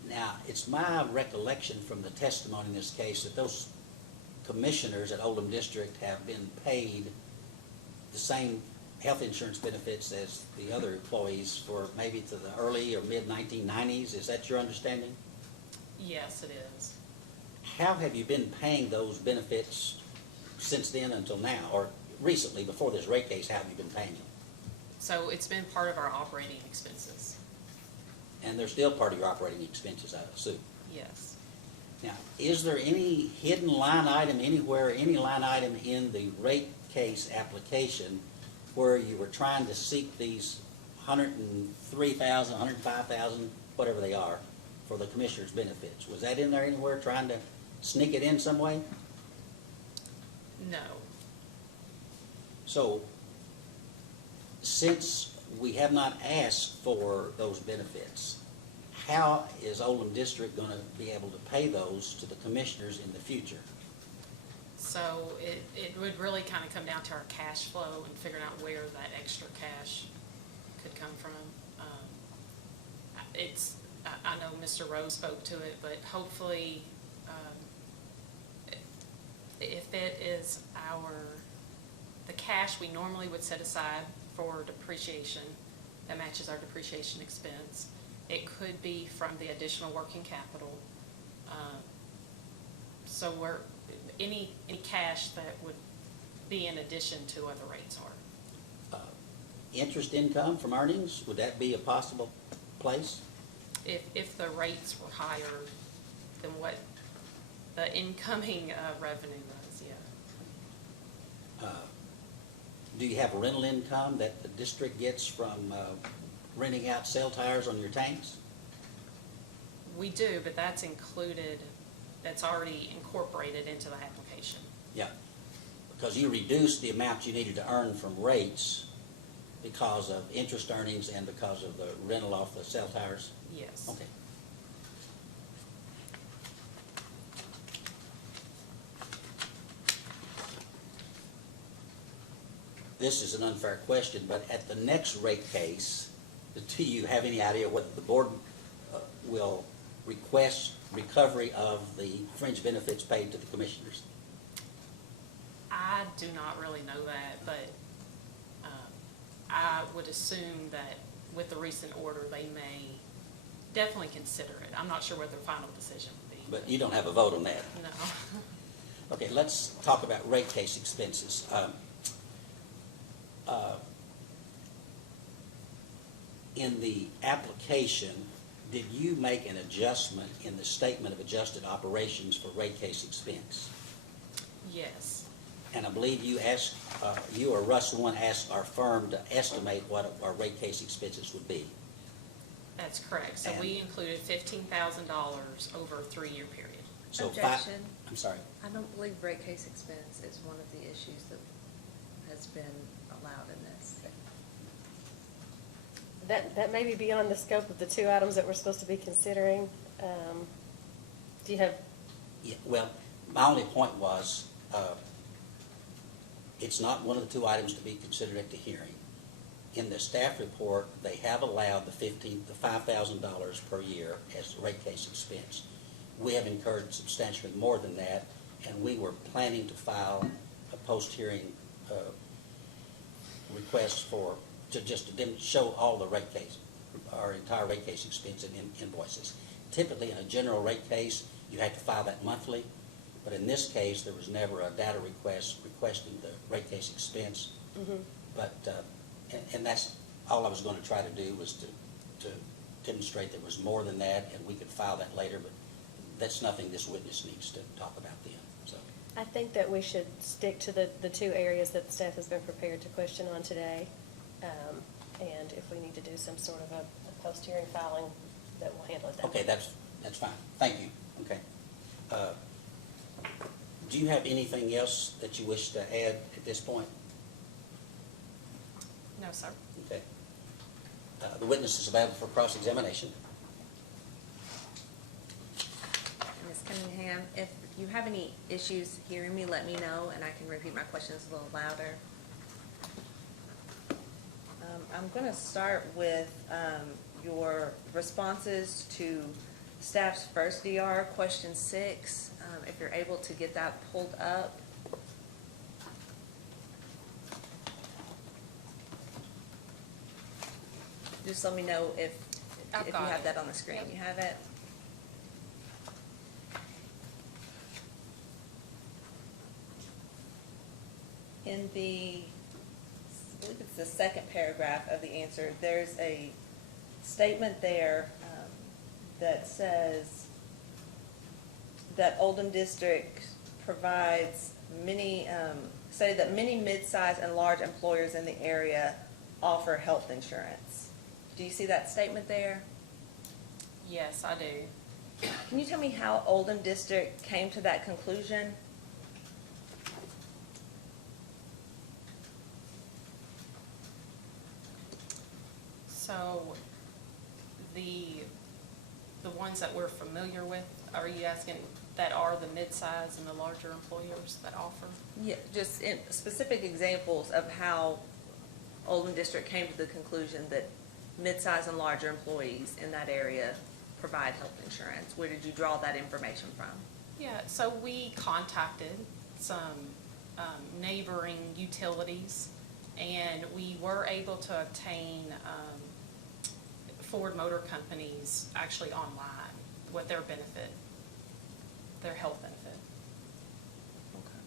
Now, it's my recollection from the testimony in this case that those commissioners at Oldham District have been paid the same health insurance benefits as the other employees for maybe to the early or mid-1990s. Is that your understanding? Yes, it is. How have you been paying those benefits since then until now, or recently, before this rate case, how have you been paying them? So it's been part of our operating expenses. And they're still part of your operating expenses, I assume. Yes. Now, is there any hidden line item anywhere, any line item in the rate case application where you were trying to seek these $103,000, $105,000, whatever they are, for the commissioner's benefits? Was that in there anywhere, trying to sneak it in some way? No. So, since we have not asked for those benefits, how is Oldham District going to be able to pay those to the commissioners in the future? So it would really kind of come down to our cash flow and figuring out where that extra cash could come from. I know Mr. Rose spoke to it, but hopefully, if it is the cash we normally would set aside for depreciation, that matches our depreciation expense, it could be from the additional working capital. So any cash that would be in addition to what the rates are. Interest income from earnings, would that be a possible place? If the rates were higher than what the incoming revenue was, yeah. Do you have rental income that the district gets from renting out cell tires on your tanks? We do, but that's included, that's already incorporated into the application. Yeah. because you reduced the amount you needed to earn from rates because of interest earnings and because of the rental off the cell towers? Yes. Okay. This is an unfair question, but at the next rate case, do you have any idea whether the board will request recovery of the fringe benefits paid to the commissioners? I do not really know that, but I would assume that with the recent order, they may definitely consider it. I'm not sure what their final decision would be. But you don't have a vote on that. No. Okay, let's talk about rate case expenses. In the application, did you make an adjustment in the statement of adjusted operations for rate case expense? Yes. And I believe you asked, you or Russ One asked our firm to estimate what our rate case expenses would be. That's correct. So And- we included $15,000 over a 3-year period. So Objection. I'm sorry. I don't believe rate case expense is one of the issues that has been allowed in this. That may be beyond the scope of the two items that we're supposed to be considering. Do you have, Yeah, well, my only point was, it's not one of the two items to be considered at the hearing. In the staff report, they have allowed the $5,000 per year as rate case expense. We have incurred substantially more than that, and we were planning to file a post-hearing request to show all the rate case, our entire rate case expense and invoices. Typically, in a general rate case, you have to file that monthly, but in this case, there was never a data request requesting the rate case expense. But, and that's all I was going to try to do was to demonstrate there was more than that, and we could file that later, but that's nothing this witness needs to talk about then, so. I think that we should stick to the two areas that the staff has been prepared to question on today. And if we need to do some sort of a post-hearing filing, that we'll handle it that way. Okay, that's fine. Thank you. Okay. Do you have anything else that you wish to add at this point? No, sir. Okay. The witness is available for cross-examination. Ms. Cunningham, if you have any issues hearing me, let me know, and I can repeat my questions a little louder. I'm going to start with your responses to staff's first DR, question 6, if you're able to get that pulled up. Just let me know if I've you got have it. that on the screen. Yep. You have it? In the, I believe it's the second paragraph of the answer, there's a statement there that says that Oldham District provides many, say that many mid-sized and large employers in the area offer health insurance. Do you see that statement there? Yes, I do. Can you tell me how Oldham District came to that conclusion? So the ones that we're familiar with, are you asking that are the mid-size and the larger employers that offer? Yeah, just in specific examples of how Oldham District came to the conclusion that mid-size and larger employees in that area provide health insurance. Where did you draw that information from? Yeah, so we contacted some neighboring utilities, and we were able to obtain Ford Motor Company's actually online, what their benefit, their health benefit. Okay.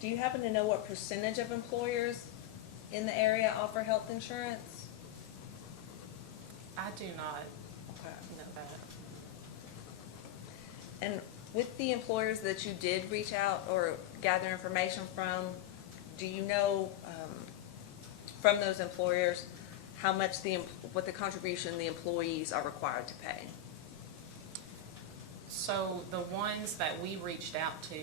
Do you happen to know what percentage of employers in the area offer health insurance? I do not know that. And with the employers that you did reach out or gather information from, do you know from those employers how much what the contribution the employees are required to pay? So the ones that we reached out to,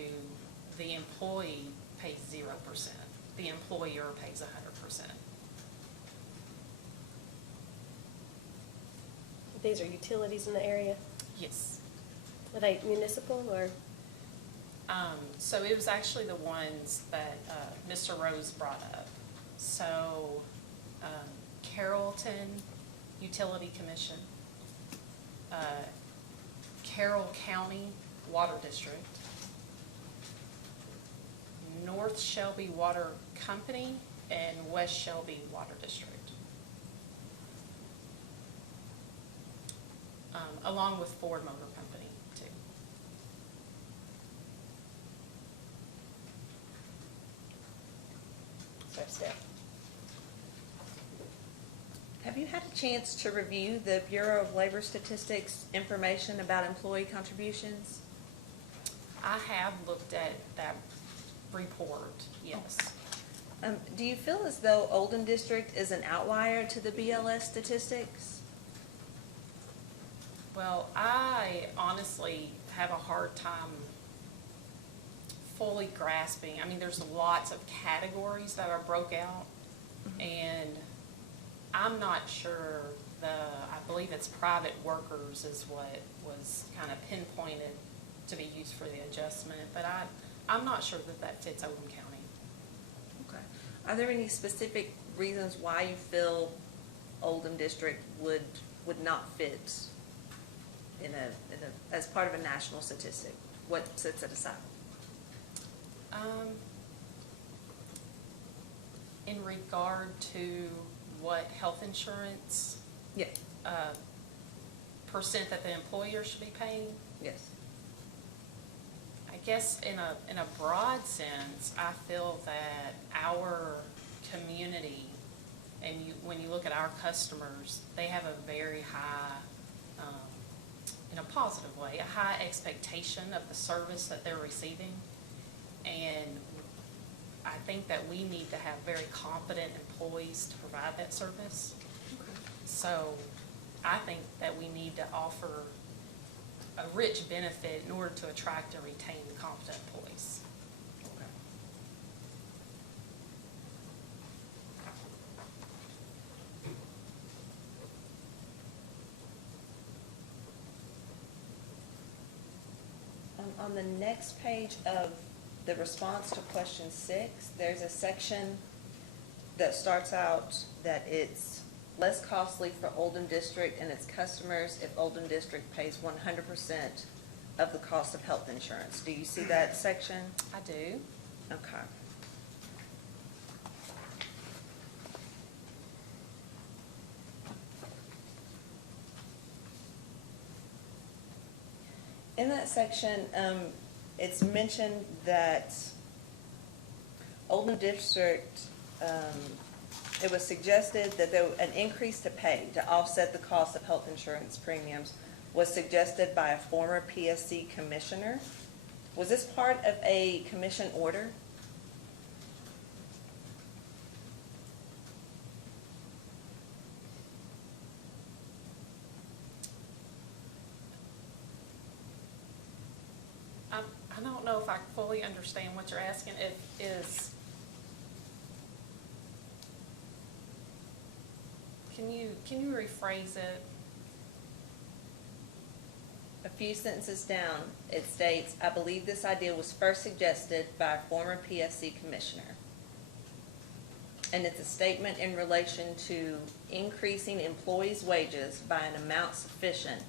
the employee pays 0%. The employer pays 100%. These are utilities in the area. Yes. Are they municipal or? So it was actually the ones that Mr. Rose brought up. So Carrollton Utility Commission, Carroll County Water District, North Shelby Water Company, and West Shelby Water District. Along with Ford Motor Company, too. Sorry, staff. Have you had a chance to review the Bureau of Labor Statistics information about employee contributions? I have looked at that report, yes. Do you feel as though Oldham District is an outlier to the BLS statistics? Well, I honestly have a hard time fully grasping. I mean, there's lots of categories that are broke out, and I'm not sure I believe it's private workers is what was kind of pinpointed to be used for the adjustment, but I'm not sure that fits Oldham County. Okay. Are there any specific reasons why you feel Oldham District would not fit as part of a national statistic? What sets it aside? In regard to what health insurance Yeah. percent that the employer should be paying, Yes. I guess in a broad sense, I feel that our community, and when you look at our customers, they have a very high, in a positive way, a high expectation of the service that they're receiving. And I think that we need to have very competent employees to provide that service. So I think that we need to offer a rich benefit in order to attract and retain competent employees. On the next page of the response to question 6, there's a section that starts out that it's less costly for Oldham District and its customers if Oldham District pays 100% of the cost of health insurance. Do you see that section? I do. Okay. In that section, it's mentioned that Oldham District, it was suggested that an increase to pay to offset the cost of health insurance premiums was suggested by a former PSC commissioner. Was this part of a commission order? I don't know if I fully understand what you're asking. It is, can you rephrase it? A few sentences down, it states, I believe this idea was first suggested by a former PSC commissioner. And it's a statement in relation to increasing employees' wages by an amount sufficient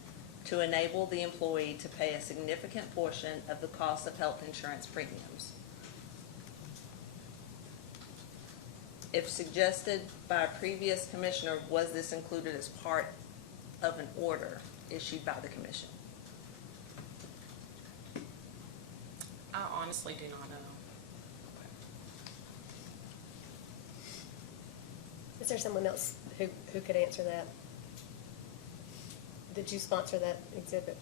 to enable the employee to pay a significant portion of the cost of health insurance premiums. If suggested by a previous commissioner, was this included as part of an order issued by the commission? I honestly do not know. Is there someone else who could answer that? Did you sponsor that exhibit?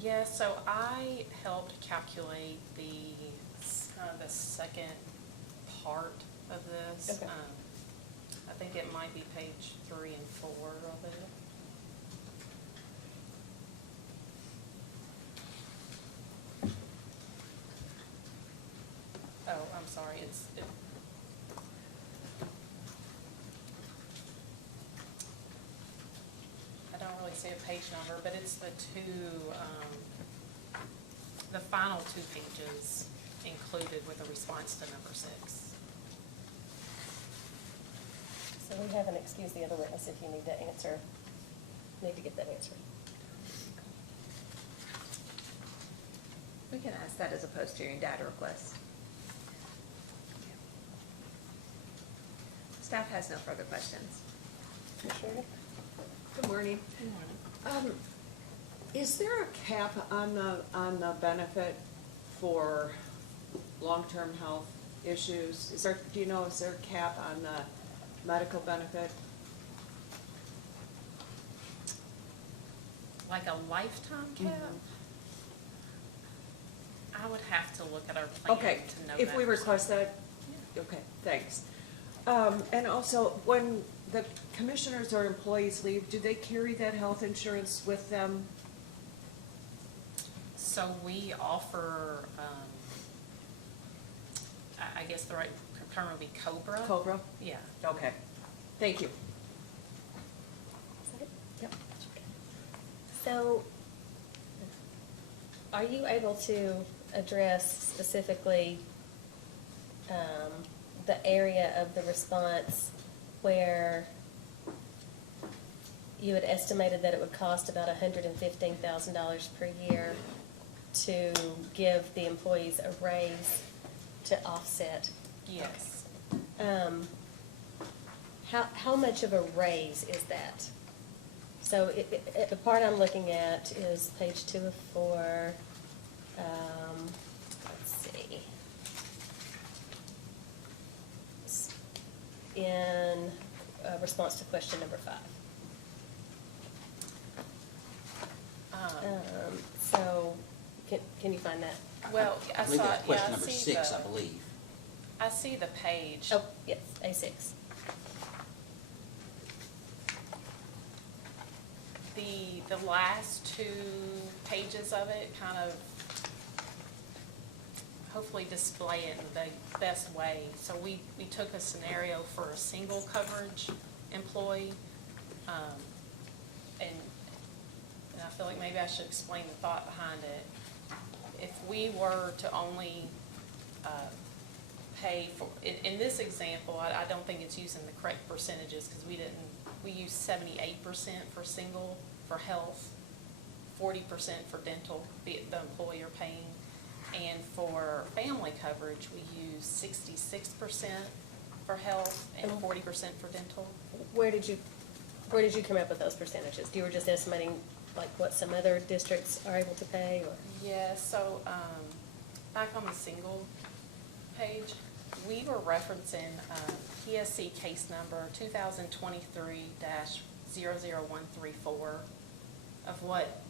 Yeah, so I helped calculate the second part of this. Okay. I think it might be page 3 and 4 of it. I'm sorry, I don't really see a page number, but it's the final 2 pages included with a response to number 6. So we haven't excused the other witness if you need to get that answer. We can ask that as a post-hearing data request. Staff has no further questions. Commissioner? Good morning. Is there a cap on the benefit for long-term health issues? Is there a cap on the medical benefit? Like a lifetime cap? I would have to look at our plan Okay, to know if we that. request that, okay, thanks. And also, when the commissioners or employees leave, do they carry that health insurance with them? So we offer, I guess the right term would be COBRA. Cobra? Yeah. Okay, thank you. Is that it? Yep. So, are you able to address specifically the area of the response where you had estimated that it would cost about $115,000 per year to give the employees a raise to offset? Yes. How much of a raise is that? So the part I'm looking at is page 2 of 4. Let's see. In response to question number 5. So can you find that? Well, I I believe saw, that's yeah, question I number see 6, the, I believe. I see the page. Oh, yes, A6. The last 2 pages of it kind of hopefully display it in the best way. So we took a scenario for a single coverage employee, and I feel like maybe I should explain the thought behind it. If we were to only pay for, in this example, I don't think it's using the correct percentages because we used 78% for single for health, 40% for dental, the employer paying, and for family coverage, we use 66% for health and 40% for dental. Where did you come up with those percentages? You were just estimating like what some other districts are able to pay, or? Yeah, so, back on the single page, we were referencing, PSC case number 2023-00134 of what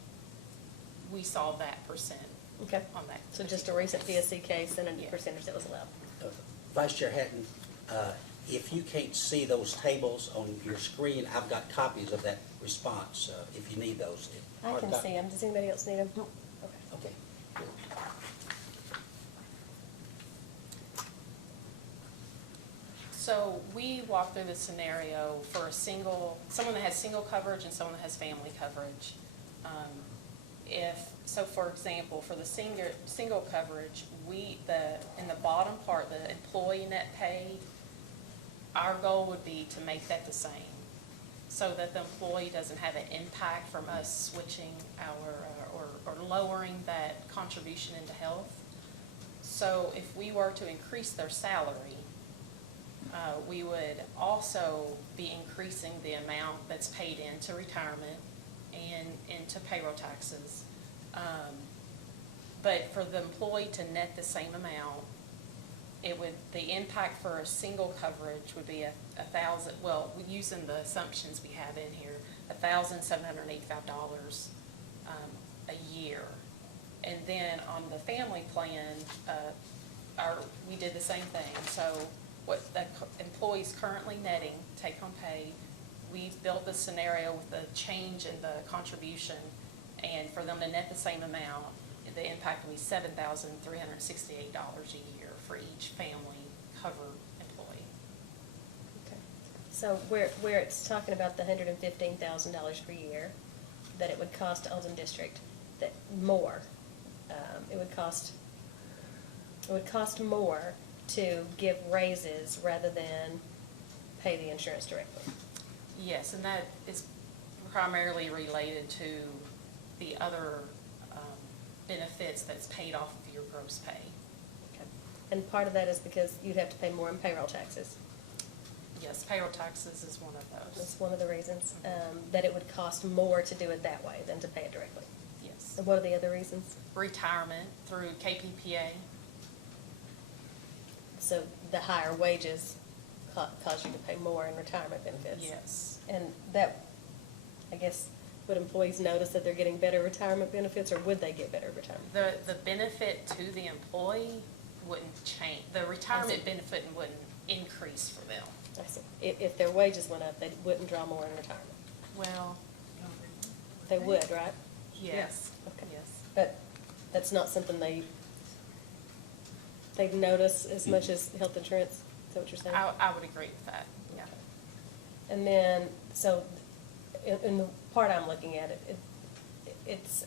we saw that percent Okay. on that. So just a recent PSC case and a Yeah. percentage that was allowed. Vice Chair Hatton, if you can't see those tables on your screen, I've got copies of that response, if you need those. I can see them. Does anybody else need them? No. Okay. Okay. good. So we walked through the scenario for someone that has single coverage and someone that has family coverage. So for example, for the single coverage, in the bottom part, the employee net paid, our goal would be to make that the same, so that the employee doesn't have an impact from us switching or lowering that contribution into health. So if we were to increase their salary, we would also be increasing the amount that's paid into retirement and into payroll taxes. But for the employee to net the same amount, the impact for a single coverage would be using the assumptions we have in here, $1,785 a year. And then on the family plan, we did the same thing. So what the employee's currently netting, take-home pay, we've built the scenario with the change in the contribution, and for them to net the same amount, the impact will be $7,368 a year for each family cover employee. Okay. So where it's talking about the $115,000 per year, that it would cost Oldham District, that more, it would cost more to give raises rather than pay the insurance directly. Yes, and that is primarily related to the other benefits that's paid off of your gross pay. Okay. And part of that is because you'd have to pay more in payroll taxes. Yes, payroll taxes is one of those. That's one of the reasons, that it would cost more to do it that way than to pay it directly. Yes. And what are the other reasons? Retirement through KPPA. So the higher wages cause you to pay more in retirement benefits? Yes. And that, I guess, would employees notice that they're getting better retirement benefits, or would they get better retirement? The benefit to the employee wouldn't change, the retirement benefit wouldn't increase for them. I see. If their wages went up, they wouldn't draw more in retirement. Well, They would, right? yes, Okay. yes. But that's not something they'd notice as much as health insurance? Is that what you're saying? I would agree with that, yeah. And then, so, in the part I'm looking at, it's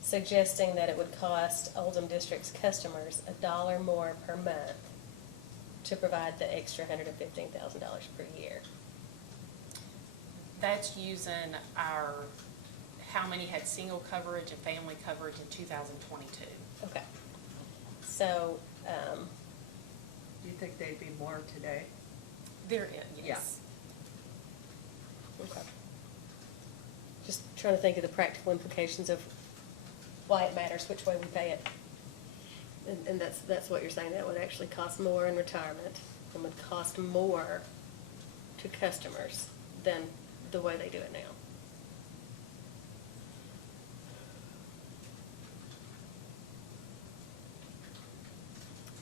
suggesting that it would cost Oldham District's customers $1 more per month to provide the extra $115,000 per year. That's using how many had single coverage and family coverage in 2022. Okay. So, Do you think they'd be more today? There is, yes. okay. Just trying to think of the practical implications of why it matters which way we pay it. And that's what you're saying, that would actually cost more in retirement and would cost more to customers than the way they do it now.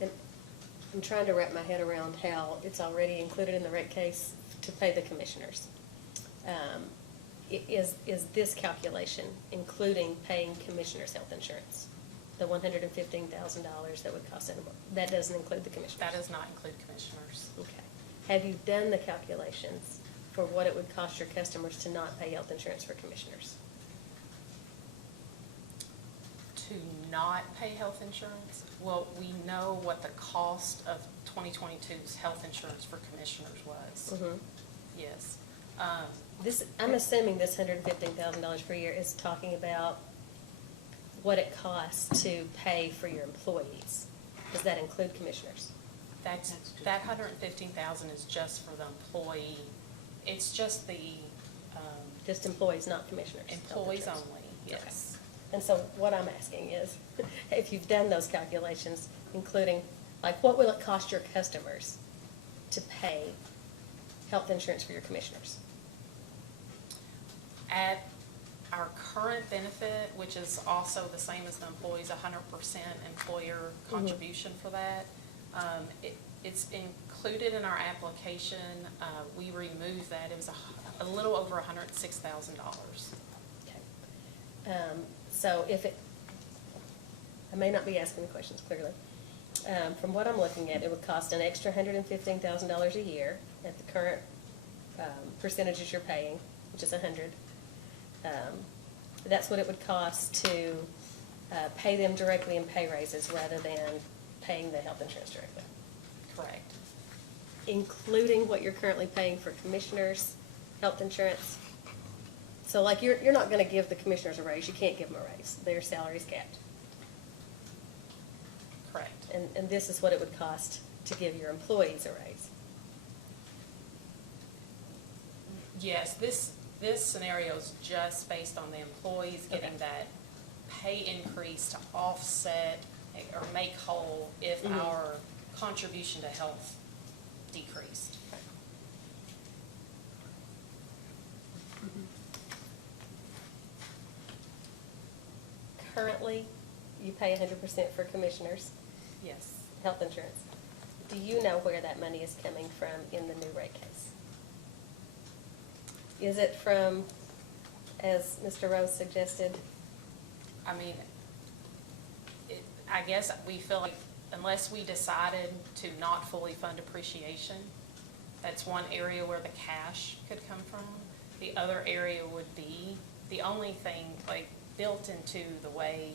And I'm trying to wrap my head around how it's already included in the rate case to pay the commissioners. Is this calculation including paying commissioners' health insurance? The $115,000 that would cost them, that doesn't include the commissioners? That does not include commissioners. Okay. Have you done the calculations for what it would cost your customers to not pay health insurance for commissioners? To not pay health insurance, well, we know what the cost of 2022's health insurance for commissioners was. Mm-hmm. Yes. I'm assuming this $115,000 per year is talking about what it costs to pay for your employees. Does that include commissioners? That 115,000 is just for the employee. It's just the Just employees, not commissioners? health employees insurance? only, yes. And so what I'm asking is, if you've done those calculations, including, like, what will it cost your customers to pay health insurance for your commissioners? At our current benefit, which is also the same as the employees, 100% employer contribution for that, it's included in our application. We removed that. It was a little over $106,000. Okay. So if it, I may not be asking the questions clearly. From what I'm looking at, it would cost an extra $115,000 a year at the current percentages you're paying, which is 100. That's what it would cost to pay them directly in pay raises rather than paying the health insurance directly, Correct. including what you're currently paying for commissioners' health insurance. So, like, you're not going to give the commissioners a raise. You can't give them a raise. Their salary's capped. Correct. And this is what it would cost to give your employees a raise. Yes, this scenario is just based on the employees getting Okay. that pay increase to offset or make whole if Mhm. our contribution to health decreased. Currently, you pay 100% for commissioners' Yes. health insurance. Do you know where that money is coming from in the new rate case? Is it from, as Mr. Rose suggested? I mean, I guess we feel like unless we decided to not fully fund depreciation, that's one area where the cash could come from. The other area would be, the only thing like built into the way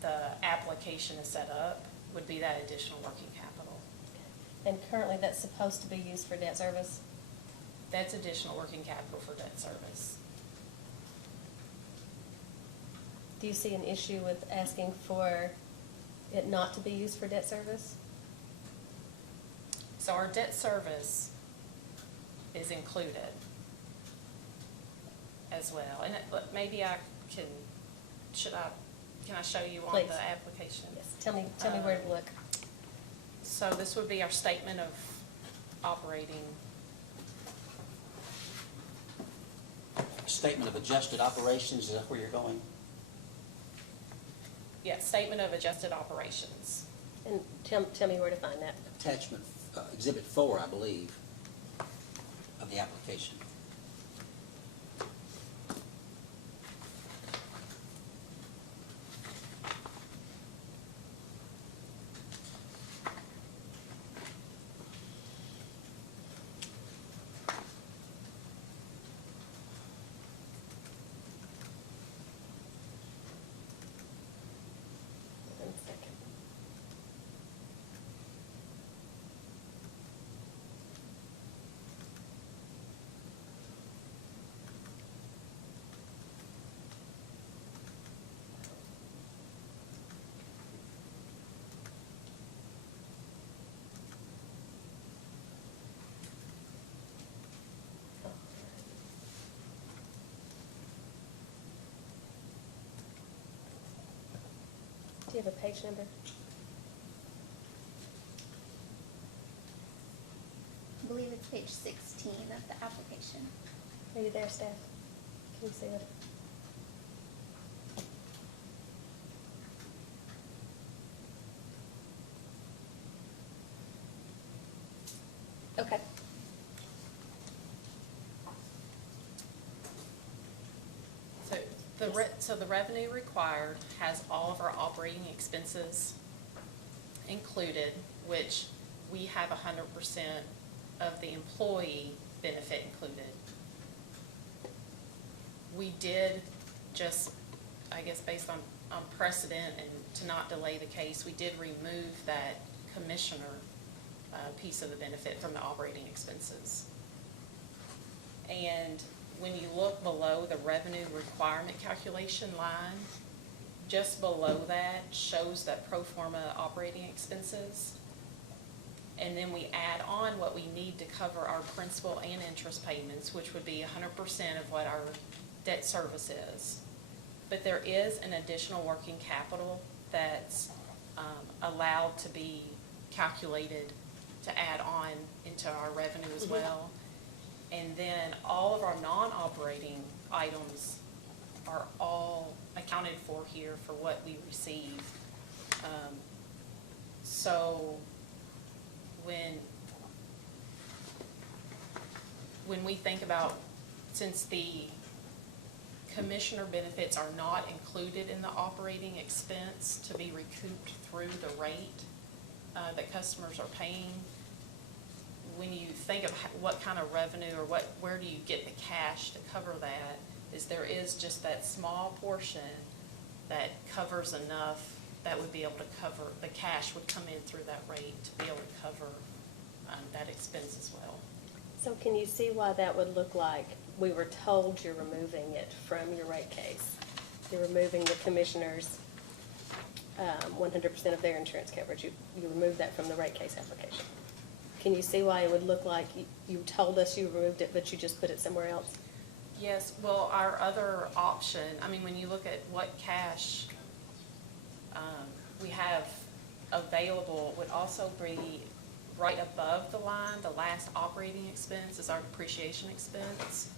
the application is set up would be that additional working capital. And currently, that's supposed to be used for debt service? That's additional working capital for debt service. Do you see an issue with asking for it not to be used for debt service? So our debt service is included as well. And maybe I can, can I show you on Please. the application? Yes, tell me where to look. So this would be our statement of operating. Statement of adjusted operations, is that where you're going? Yeah, statement of adjusted operations. And tell me where to find that. Attachment, Exhibit 4, I believe, of the application. One second. Do you have a page number? I believe it's page 16 of the application. Are you there, staff? Can you see it? Okay. So the revenue required has all of our operating expenses included, which we have 100% of the employee benefit included. We did just, I guess based on precedent and to not delay the case, we did remove that commissioner piece of the benefit from the operating expenses. And when you look below the revenue requirement calculation line, just below that shows that pro forma operating expenses. And then we add on what we need to cover our principal and interest payments, which would be 100% of what our debt service is. But there is an additional working capital that's allowed to be calculated to add on into our revenue as well. And then all of our non-operating items are all accounted for here for what we receive. So when we think about, since the commissioner benefits are not included in the operating expense to be recouped through the rate that customers are paying, when you think of what kind of revenue or where do you get the cash to cover that, is there is just that small portion that covers enough that would be able to cover, the cash would come in through that rate to be able to cover that expense as well. So can you see why that would look like we were told you're removing it from your rate case? You're removing the commissioners' 100% of their insurance coverage. You removed that from the rate case application. Can you see why it would look like you told us you removed it, but you just put it somewhere else? Yes, well, our other option, I mean, when you look at what cash we have available, would also be right above the line. The last operating expense is our depreciation expense.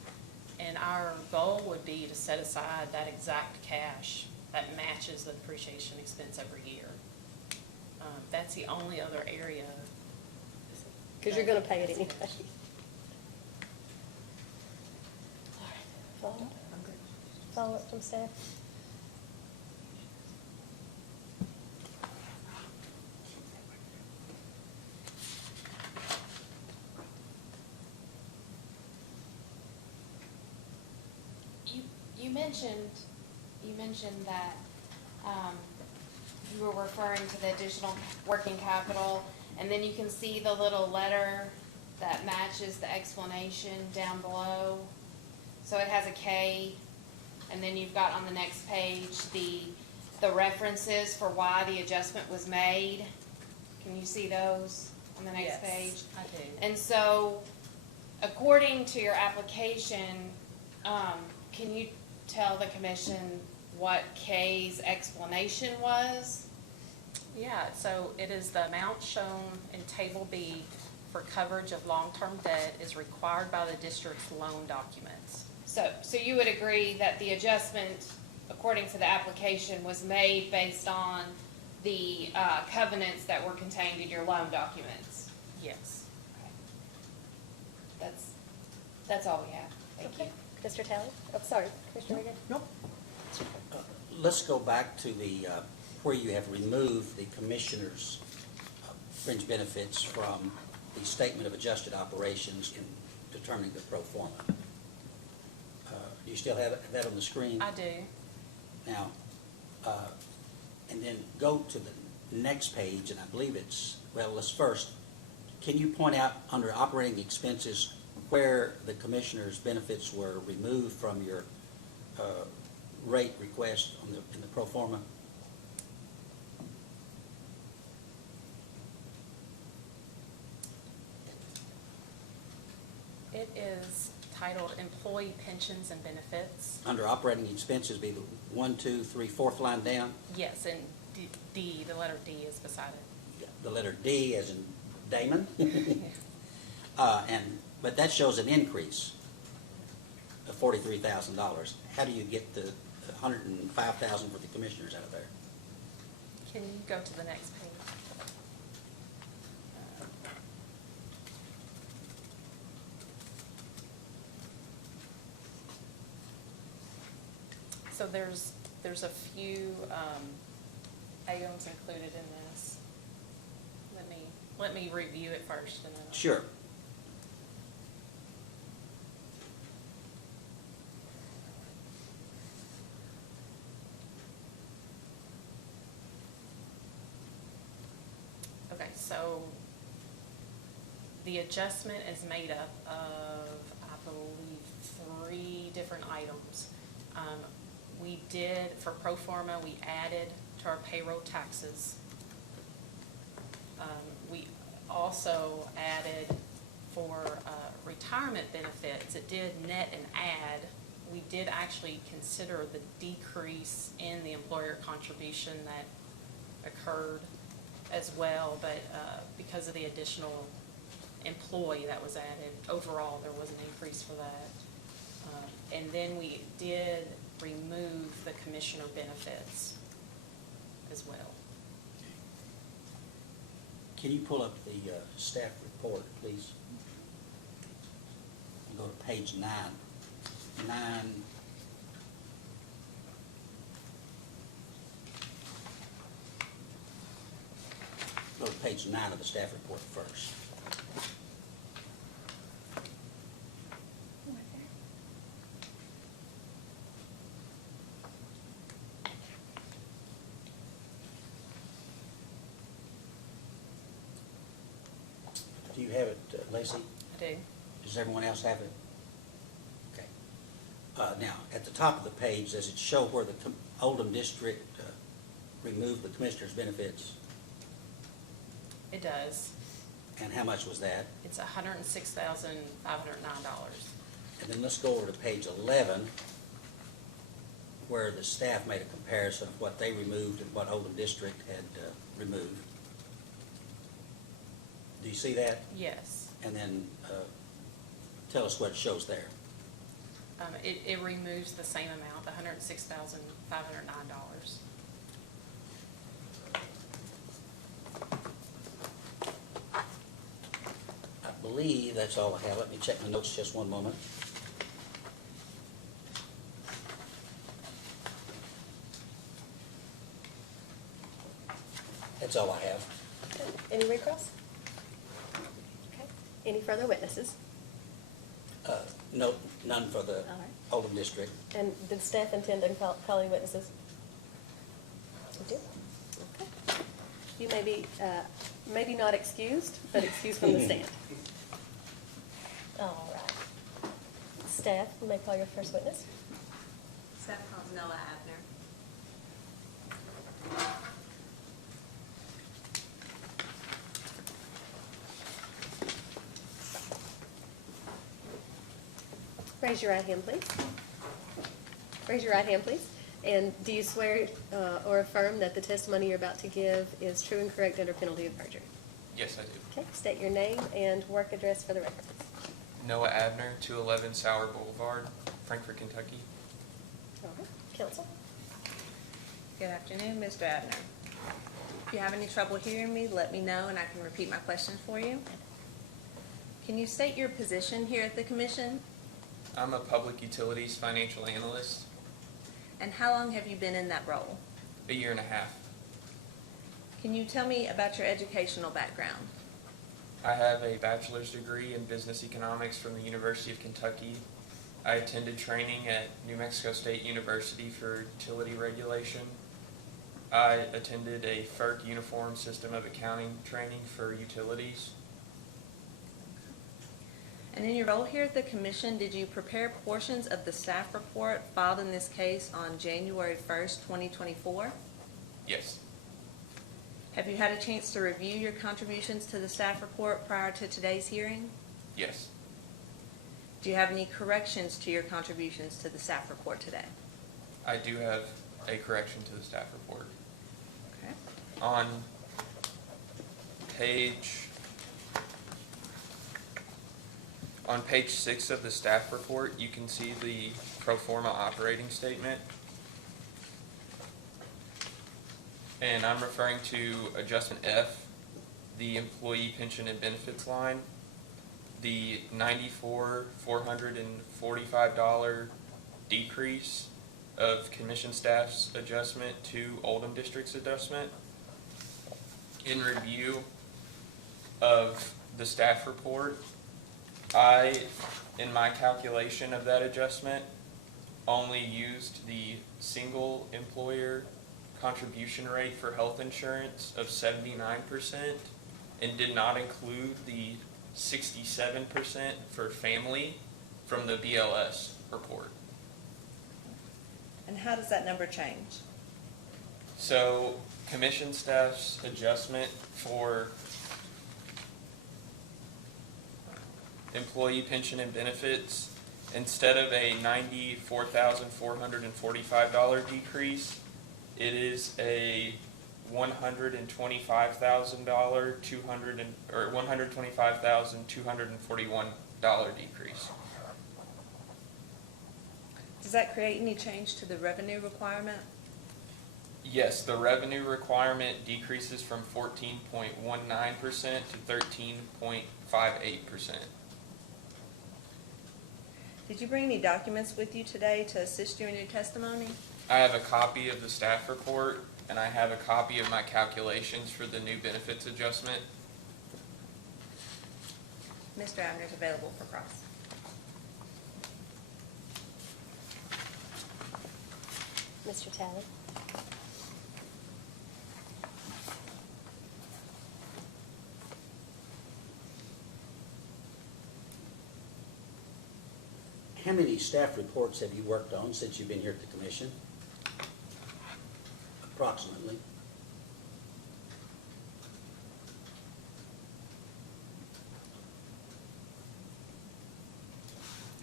And our goal would be to set aside that exact cash that matches the depreciation expense every year. That's the only other area. Because you're going to pay it anyway. All right, follow up from staff? you mentioned that, you were referring to the additional working capital, and then you can see the little letter that matches the explanation down below. So it has a K, and then you've got on the next page the references for why the adjustment was made. Can you see those on the next page? Yes, I do. And so, according to your application, can you tell the commission what K's explanation was? Yeah, so it is the amount shown in Table B for coverage of long-term debt is required by the district's loan documents. So you would agree that the adjustment, according to the application, was made based on the covenants that were contained in your loan documents? Yes. That's all we have. Thank you. Mr. Talley? Oh, sorry, Commissioner Reagan? Nope. Let's go back to the, where you have removed the commissioner's fringe benefits from the statement of adjusted operations in determining the pro forma. Do you still have that on the screen? I do. Now, and then go to the next page, and I believe it's, well, let's first, can you point out under operating expenses where the commissioner's benefits were removed from your rate request on in the pro forma? It is titled Employee Pensions and Benefits. Under operating expenses, be the 1, 2, 3, 4th line down, Yes, and D, the letter D is beside it. the letter D as in Damon. But that shows an increase of $43,000. How do you get the $105,000 for the commissioners out of there? Can you go to the next page? So there's a few items included in this. Let me review it first and then. Sure. Okay, so the adjustment is made up of, I believe, 3 different items. We did, for pro forma, we added to our payroll taxes. We also added for retirement benefits, it did net and add. We did actually consider the decrease in the employer contribution that occurred as well, but because of the additional employee that was added, overall there was an increase for that. And then we did remove the commissioner benefits as well. Can you pull up the staff report, please? Go to page 9. 9. Go to page 9 of the staff report first. Do you have it, Lacey? I do. Does everyone else have it? Okay. Now, at the top of the page, does it show where the Oldham district removed the commissioner's benefits? It does. And how much was that? It's $106,509. And then let's go over to page 11, where the staff made a comparison of what they removed and what Oldham district had removed. Do you see that? Yes. And then tell us what it shows there. It removes the same amount, the $106,509. I believe that's all I have. Let me check my notes just one moment. That's all I have. Any recalls? Okay. Any further witnesses? No, none for the All right. Oldham district. And did staff intend on calling witnesses? You do? Okay. You may be, maybe not excused, but excused from the stand. All right. Staff, you may call your first witness. Staff calls Noah Abner. Raise your right hand, please. Raise your right hand, please. And do you swear or affirm that the testimony you're about to give is true and correct under penalty of perjury? Yes, I do. Okay, state your name and work address for the record, please. Noah Abner, 211 Sauer Boulevard, Frankfort, Kentucky. All right, counsel. Good afternoon, Mr. Abner. If you have any trouble hearing me, let me know and I can repeat my questions for you. Can you state your position here at the commission? I'm a public utilities financial analyst, And how long have you been in that role? a year and a half. Can you tell me about your educational background? I have a bachelor's degree in business economics from the University of Kentucky. I attended training at New Mexico State University for utility regulation. I attended a FERC Uniform System of Accounting training for utilities. And in your role here at the commission, did you prepare portions of the staff report filed in this case on January 1st, 2024? Yes, Have you had a chance to review your contributions to the staff report prior to today's hearing? yes, Do you have any corrections to your contributions to the staff report today? I do have a correction to the staff report. Okay. On page 6 of the staff report, you can see the pro forma operating statement. And I'm referring to adjustment F, the employee pension and benefits line, the $94,445 decrease of commission staff's adjustment to Oldham District's adjustment. In review of the staff report, I, in my calculation of that adjustment, only used the single employer contribution rate for health insurance of 79% and did not include the 67% for family from the BLS report. And how does that number change? So commission staff's adjustment for employee pension and benefits, instead of a $94,445 decrease, it is a $125,241 decrease. Does that create any change to the revenue requirement? Yes, the revenue requirement decreases from 14.19% to 13.58%. Did you bring any documents with you today to assist you in your testimony? I have a copy of the staff report, and I have a copy of my calculations for the new benefits adjustment. Mr. Abner is available for cross. Mr. Talley. How many staff reports have you worked on since you've been here at the commission? Approximately.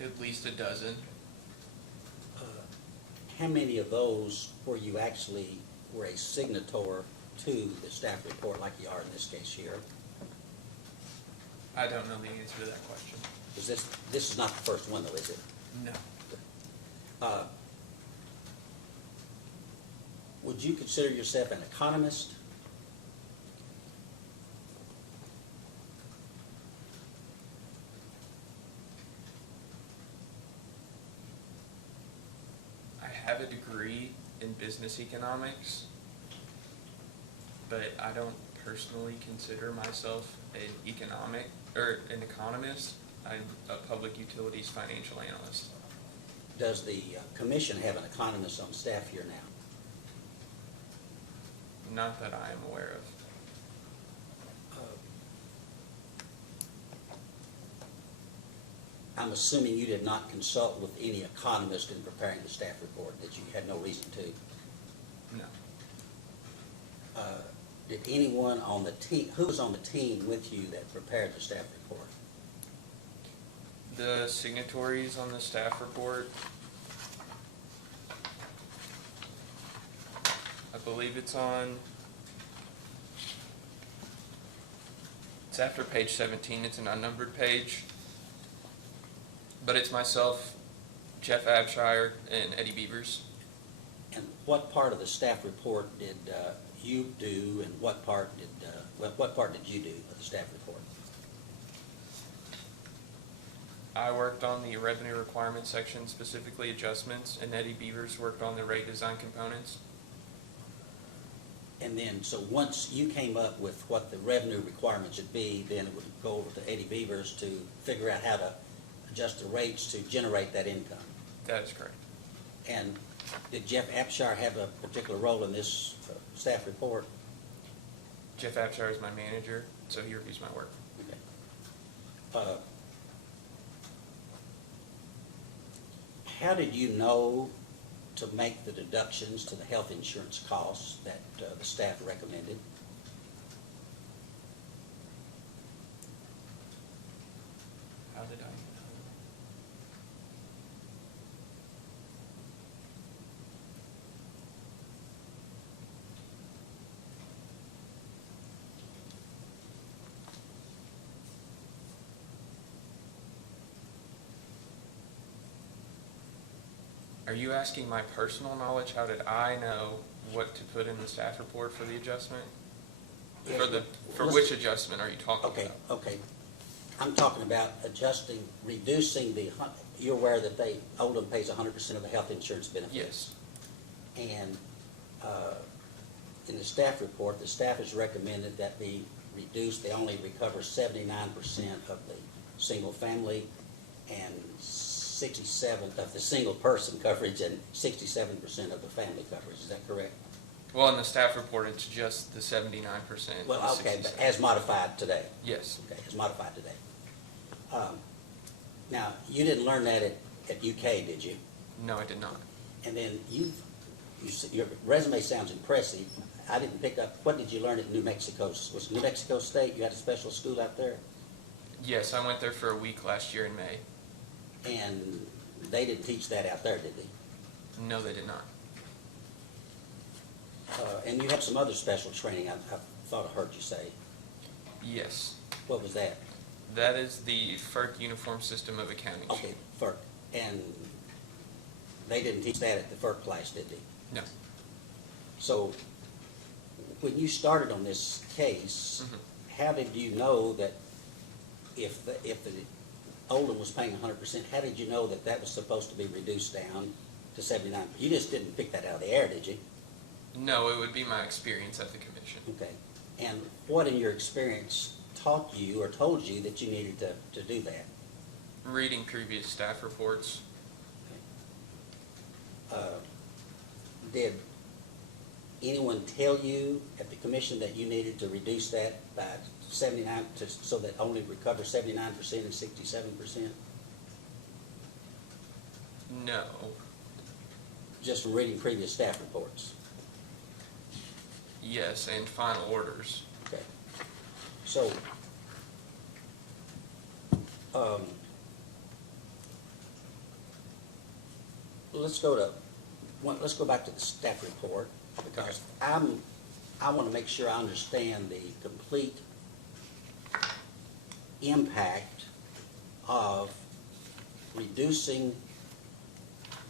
At least a dozen. How many of those were you actually were a signator to the staff report like you are in this case here? I don't know the answer to that question. Is this is not the first one though, is it? No. Would you consider yourself an economist? I have a degree in business economics, but I don't personally consider myself an economist. I'm a public utilities financial analyst. Does the commission have an economist on staff here now? Not that I am aware of. I'm assuming you did not consult with any economist in preparing the staff report, that you had no reason to. No. Did anyone on the team, who was on the team with you that prepared the staff report? The signatories on the staff report, I believe it's after page 17, it's an unnumbered page. But it's myself, Jeff Abshire, and Eddie Beavers. And what part of the staff report did you do, and what part did you do of the staff report? I worked on the revenue requirement section, specifically adjustments, and Eddie Beavers worked on the rate design components. And then, so once you came up with what the revenue requirements should be, then it would go over to Eddie Beavers to figure out how to adjust the rates to generate that income. That is correct. And did Jeff Abshire have a particular role in this staff report? Jeff Abshire is my manager, so he reviews my work. Okay. How did you know to make the deductions to the health insurance costs that the staff recommended? How did I know? Are you asking my personal knowledge? How did I know what to put in the staff report for the adjustment? For which adjustment are you talking Okay, about? okay. I'm talking about reducing you're aware that Oldham pays 100% of the health insurance benefits? Yes. And in the staff report, the staff has recommended that be reduced. They only recover 79% of the single family and 67% of the single person coverage and 67% of the family coverage. Is that correct? Well, in the staff report, it's just the 79%. Well, okay, but as modified today. Yes. Okay, as modified today. Now, you didn't learn that at UK, did you? No, I did not. And then your resume sounds impressive. I didn't pick up, what did you learn at New Mexico? Was New Mexico State, you had a special school out there? Yes, I went there for a week last year in May. And they didn't teach that out there, did they? No, they did not. And you had some other special training, I thought I heard you say. Yes. What was that? That is the FERC Uniform System of Accounting. Okay, FERC. And they didn't teach that at the FERC class, did they? No. So when you started on this case, how did you know that if the Oldham was paying 100%, how did you know that that was supposed to be reduced down to 79%? You just didn't pick that out of the air, did you? No, it would be my experience at the commission. Okay. And what in your experience taught you or told you that you needed to do that? Reading previous staff reports. Did anyone tell you at the commission that you needed to reduce that by 79 so that only recover 79% and 67%? No. Just from reading previous staff reports? Yes, and final orders. Okay. So, let's go back to the staff report, because I want to make sure I understand the complete impact of reducing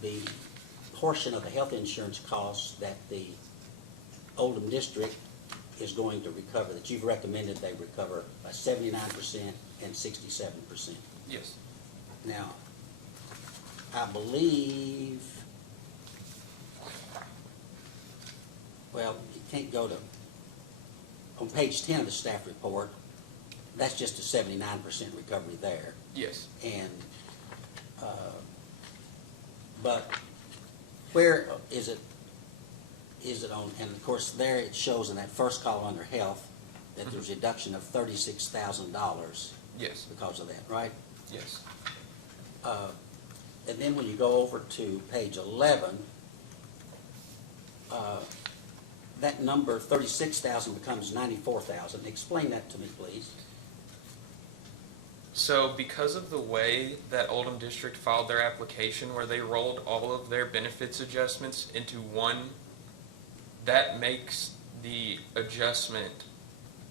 the portion of the health insurance costs that the Oldham district is going to recover, that you've recommended they recover by 79% and 67%. Yes. Now, I believe, well, you can't go to, on page 10 of the staff report, that's just a 79% recovery there. Yes. And, but where is it on, and of course there it shows in that first column under health that there's a reduction of $36,000 Yes. because of that, right? Yes. And then when you go over to page 11, that number 36,000 becomes 94,000. Explain that to me, please. So because of the way that Oldham District filed their application where they rolled all of their benefits adjustments into one, that makes the adjustment,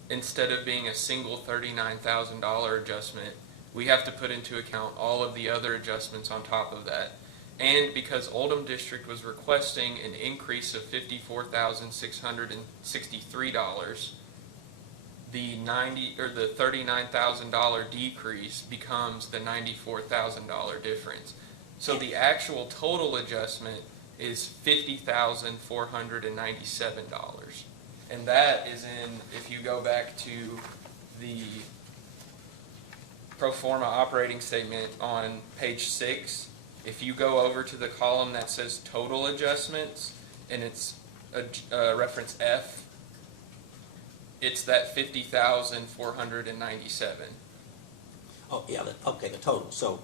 instead of being a single $39,000 adjustment, we have to put into account all of the other adjustments on top of that. And because Oldham District was requesting an increase of $54,663, the $39,000 decrease becomes the $94,000 difference. So the actual total adjustment is $50,497. And that is in, if you go back to the pro forma operating statement on page 6, if you go over to the column that says total adjustments, and it's reference F, it's that 50,497. Oh, yeah, okay, the total. So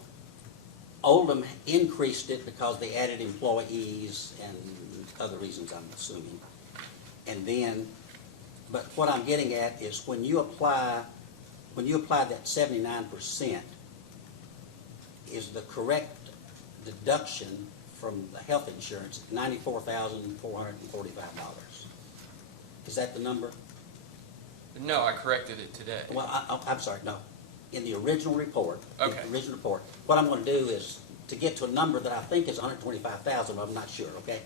Oldham increased it because they added employees and other reasons, I'm assuming. And then, but what I'm getting at is when you apply that 79%, is the correct deduction from the health insurance $94,445? Is that the number? No, I corrected it today. Well, I'm sorry, no. In the original report, Okay. what I'm going to do is to get to a number that I think is 125,000, but I'm not sure, okay?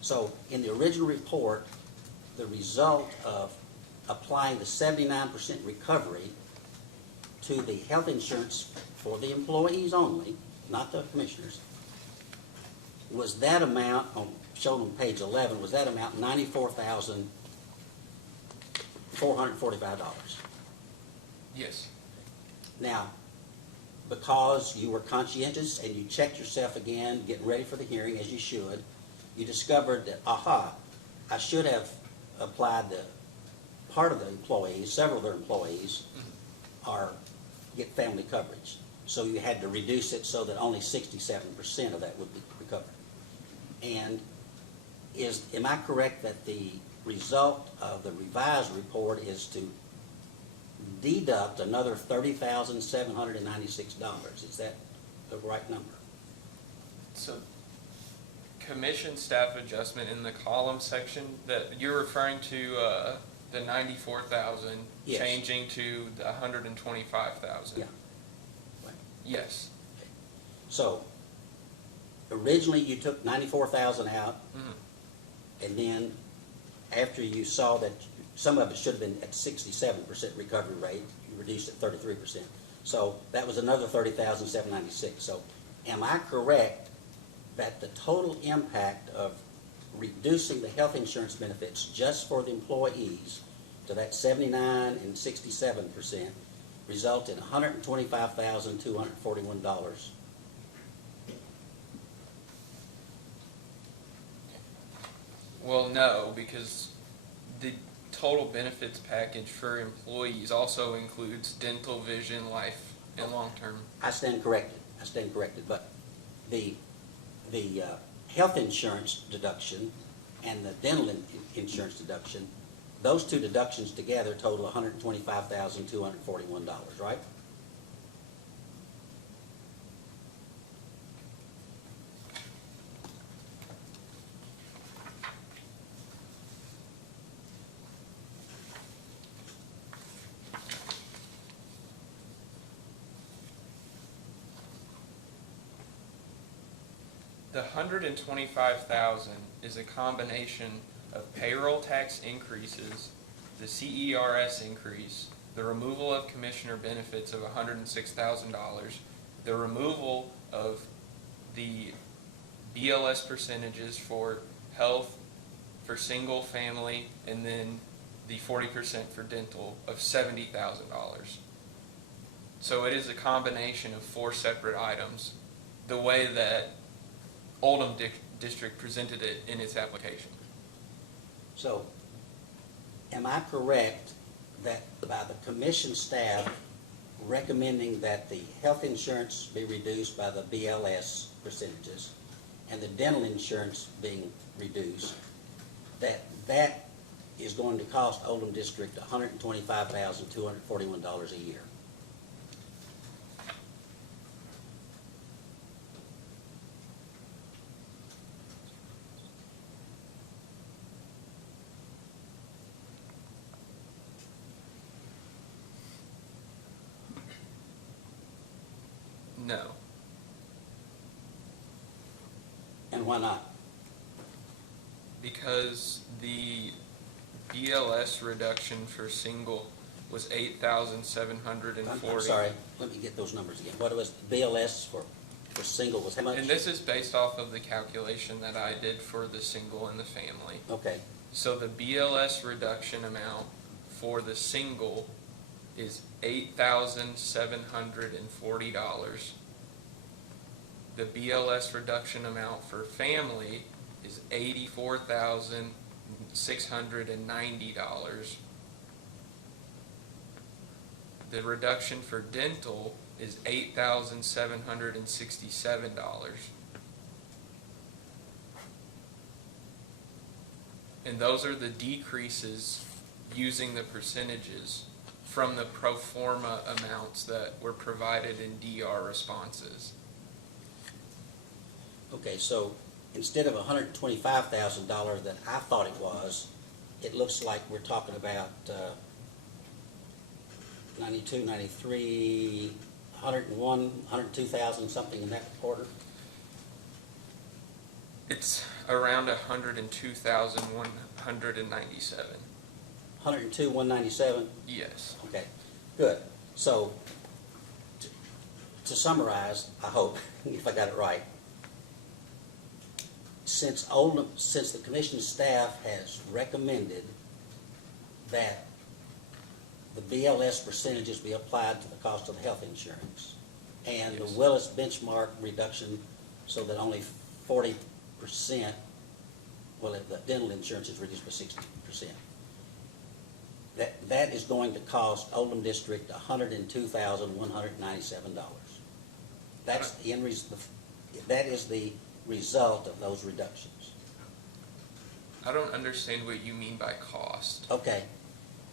So in the original report, the result of applying the 79% recovery to the health insurance for the employees only, not the commissioners, was that amount, shown on page 11, was that amount $94,445? Yes. Now, because you were conscientious and you checked yourself again, getting ready for the hearing as you should, you discovered that, I should have applied the part of the employees, several of their employees, get family coverage. So you had to reduce it so that only 67% of that would be recovered. And am I correct that the result of the revised report is to deduct another $30,796? Is that the right number? So commission staff adjustment in the column section, that you're referring to the 94,000 Yes. changing to the 125,000. Yeah. Right. Yes. So originally you took 94,000 out, Mhm. and then after you saw that some of it should have been at 67% recovery rate, you reduced it 33%. So that was another 30,796. So am I correct that the total impact of reducing the health insurance benefits just for the employees to that 79 and 67% result in $125,241? Well, no, because the total benefits package for employees also includes dental, vision, life, and long-term. I stand corrected, but the health insurance deduction and the dental insurance deduction, those two deductions together total $125,241, right? The 125,000 is a combination of payroll tax increases, the CERS increase, the removal of commissioner benefits of $106,000, the removal of the BLS percentages for health, for single family, and then the 40% for dental of $70,000. So it is a combination of 4 separate items, the way that Oldham District presented it in its application. So, am I correct that by the commission staff recommending that the health insurance be reduced by the BLS percentages and the dental insurance being reduced, that is going to cost Oldham District $125,241 a year? No. And why not? Because the BLS reduction for single was $8,740. I'm sorry, let me get those numbers again. What was BLS for single was how much? And this is based off of the calculation that I did for the single and the family. Okay, So the BLS reduction amount for the single is $8,740. The BLS reduction amount for family is $84,690. The reduction for dental is $8,767. And those are the decreases using the percentages from the pro forma amounts that were provided in DR responses. okay, so instead of $125,000 that I thought it was, it looks like we're talking about 92, 93, 101, 102,000, something in that quarter? It's around 102,197. 102, 197? Yes. Okay, good. So, to summarize, I hope, if I got it right, since the commission staff has recommended that the BLS percentages be applied to the cost of the health insurance, and the Yes. Willis benchmark reduction so that only 40%, well, if the dental insurance is reduced by 60%. That is going to cost Oldham District $102,197. That's the end that is the result of those reductions. I don't understand what you mean by cost. Okay,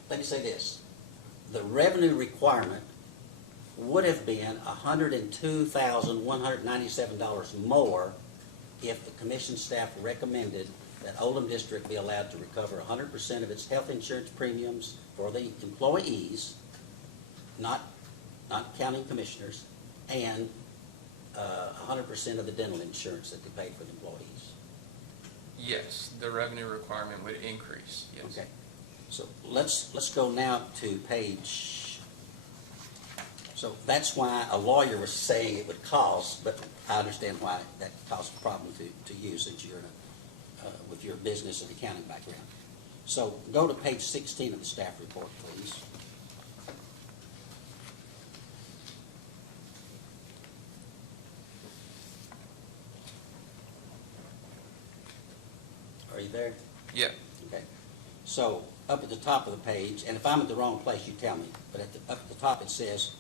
let me say this. The revenue requirement would have been $102,197 more if the commission staff recommended that Oldham District be allowed to recover 100% of its health insurance premiums for the employees, not counting commissioners, and 100% of the dental insurance that they pay for the employees. Yes, the revenue requirement would increase, yes. Okay, so let's go now to page, so that's why a lawyer was saying it would cost, but I understand why that caused a problem to you since you're with your business and accounting background. So go to page 16 of the staff report, please. Are you there? Yeah. Okay. So up at the top of the page, and if I'm at the wrong place, you tell me, but up at the top it says,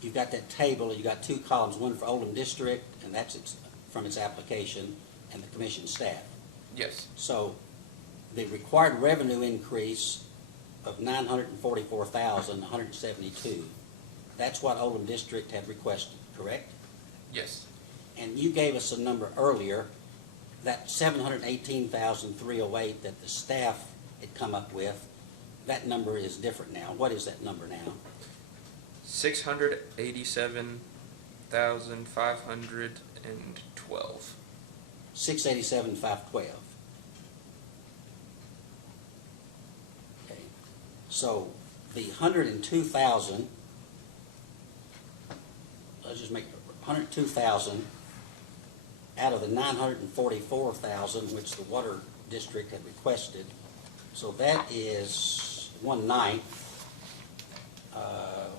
you've got that table, you've got 2 columns, one for Oldham District, and that's from its application, and the commission staff. Yes. So the required revenue increase of $944,172, that's what Oldham District had requested, correct? Yes. And you gave us a number earlier, that $718,308 that the staff had come up with, that number is different now. What is that number now? $687,512. 687,512. Okay. So the 102,000, let's just make 102,000 out of the 944,000 which the water district had requested. So that is 1/9,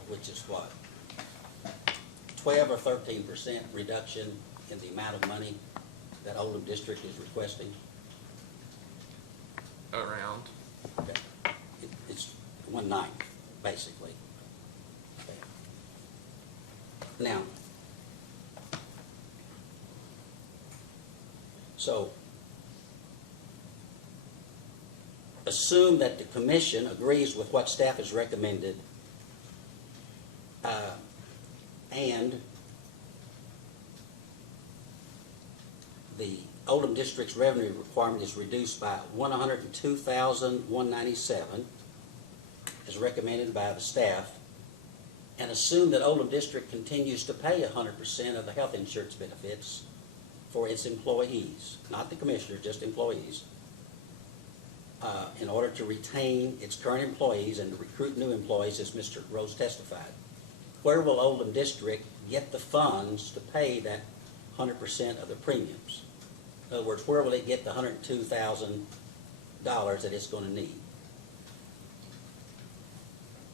which is what? 12 or 13% reduction in the amount of money that Oldham District is requesting? Around. Okay. It's 1/9, basically. Okay. Now, so assume that the commission agrees with what staff has recommended, and the Oldham District's revenue requirement is reduced by $102,197, as recommended by the staff, and assume that Oldham District continues to pay 100% of the health insurance benefits for its employees, not the commissioner, just employees, in order to retain its current employees and to recruit new employees, as Mr. Rose testified. Where will Oldham District get the funds to pay that 100% of the premiums? In other words, where will it get the $102,000 that it's going to need?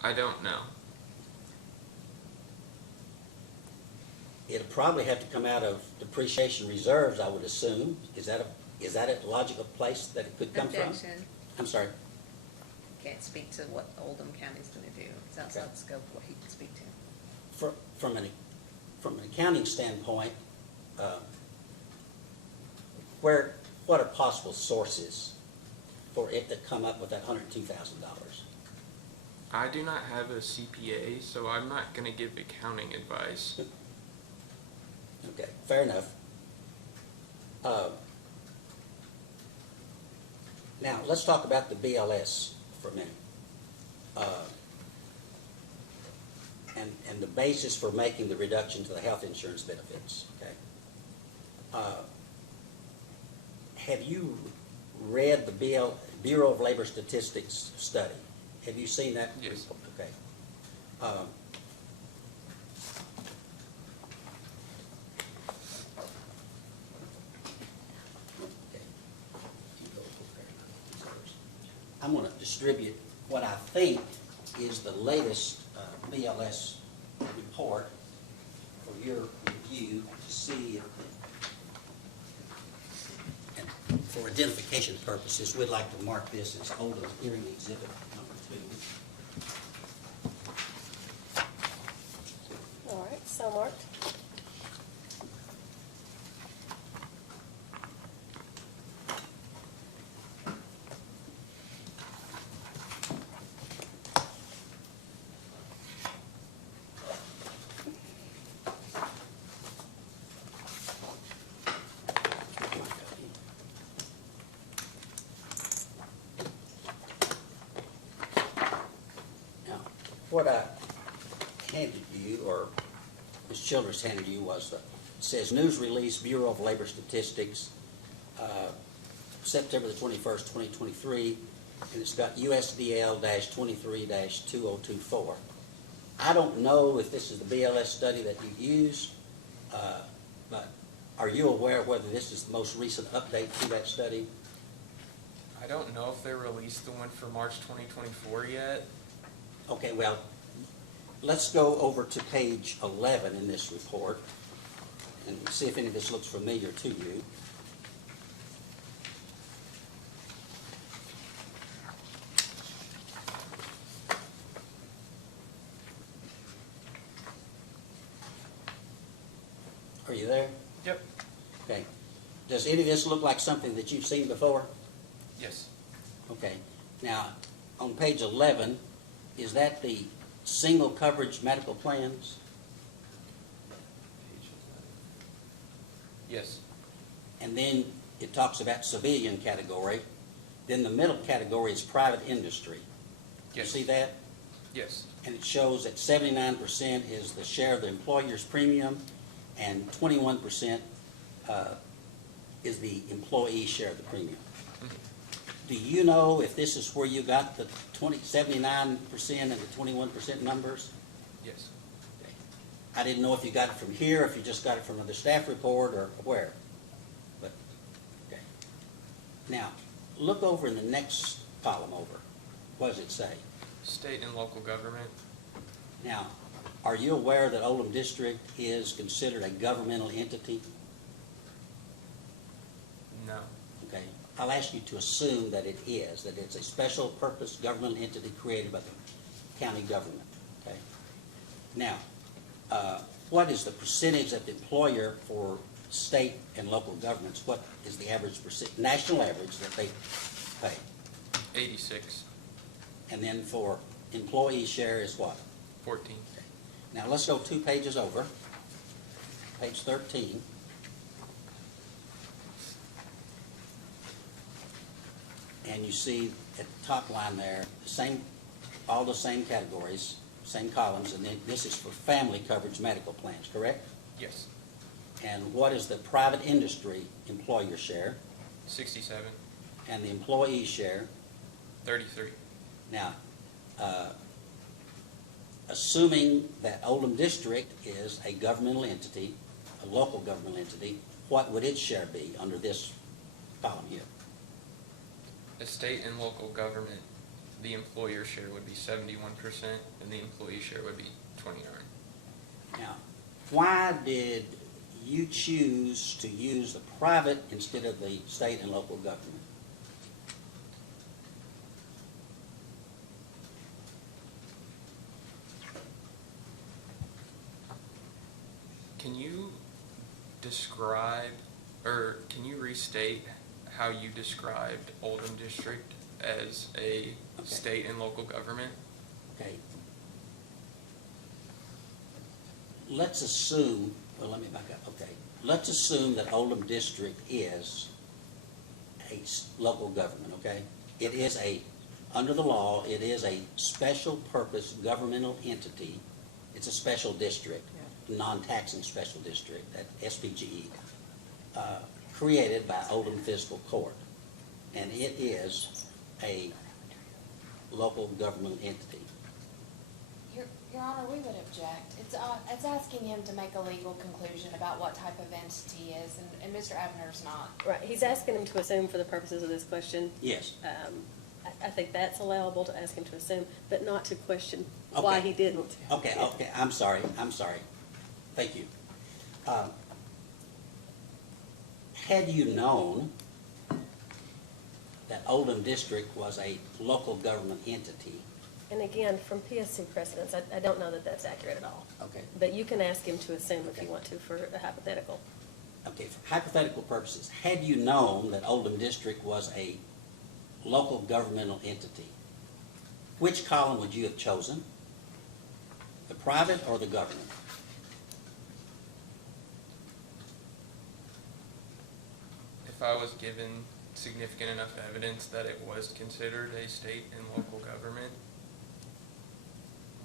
I don't know. It'll probably have to come out of depreciation reserves, I would assume. Is that a logical place that it could come from? Objection. I'm sorry. Can't speak to what Oldham County's gonna do. It's outside the scope of what he can speak to. From an accounting standpoint, what are possible sources for it to come up with that $102,000? I do not have a CPA, so I'm not going to give accounting advice. Okay, fair enough. Now, let's talk about the BLS for a minute. And the basis for making the reduction to the health insurance benefits, okay? Have you read the Bureau of Labor Statistics study? Have you seen that? Yes. Okay. I'm going to distribute what I think is the latest BLS report for your review to see if, and for identification purposes, we'd like to mark this as Oldham Hearing Exhibit number 2. All right, so marked. Now, what I handed you, or Ms. Childress handed you, was it says news release, Bureau of Labor Statistics, September the 21st, 2023, and it's got USDL-23-2024. I don't know if this is the BLS study that you used, but are you aware whether this is the most recent update to that study? I don't know if they released the one for March 2024 yet. Okay, well, let's go over to page 11 in this report and see if any of this looks familiar to you. Are you there? Yep. Okay. Does any of this look like something that you've seen before? Yes. Okay. Now, on page 11, is that the single coverage medical plans? Yes. And then it talks about civilian category. Then the middle category is private industry. You Yes. see that? Yes. And it shows that 79% is the share of the employer's premium and 21% is the employee share of the premium. Do you know if this is where you got the 79% and the 21% numbers? Yes. I didn't know if you got it from here, if you just got it from the staff report, or where. But, okay. Now, look over in the next column over. What does it say? State and local government. Now, Are you aware that Oldham District is considered a governmental entity? No. Okay, I'll ask you to assume that it is, that it's a special purpose governmental entity created by the county government, okay? Now, what is the percentage of the employer for state and local governments? What is the average national average that they pay? 86, And then for employee share is what? 14. Now, let's go 2 pages over, page 13. And you see at the top line there, all the same categories, same columns, and then this is for family coverage medical plans, correct? Yes. And what is the private industry employer share 67, and the employee share? 33. Now, assuming that Oldham District is a governmental entity, a local governmental entity, what would its share be under this column here? The state and local government, the employer share would be 71%, and the employee share would be 29. Now, why did you choose to use the private instead of the state and local government? Can you describe, or can you restate how you described Oldham District as a state and local government? Okay. Let's assume, well, let me back up, okay. Let's assume that Oldham District is a local government, okay? It is under the law, it is a special purpose governmental entity. It's a special district, non-taxing special district, that SPGE, created by Oldham Fiscal Court. And it is a local government entity. Your Honor, we would object. It's asking him to make a legal conclusion about what type of entity is, and Mr. Abner's not. Right, he's asking him to assume for the purposes of this question. Yes. I think that's allowable to ask him to assume, but not to question why Okay. he didn't. Okay, I'm sorry. Thank you. Had you known that Oldham District was a local government entity, And again, from PSC precedents, I don't know that that's accurate at all. okay, But you can ask him to assume if you want to for a hypothetical. okay, for hypothetical purposes, had you known that Oldham District was a local governmental entity, which column would you have chosen? The private or the government? If I was given significant enough evidence that it was considered a state and local government,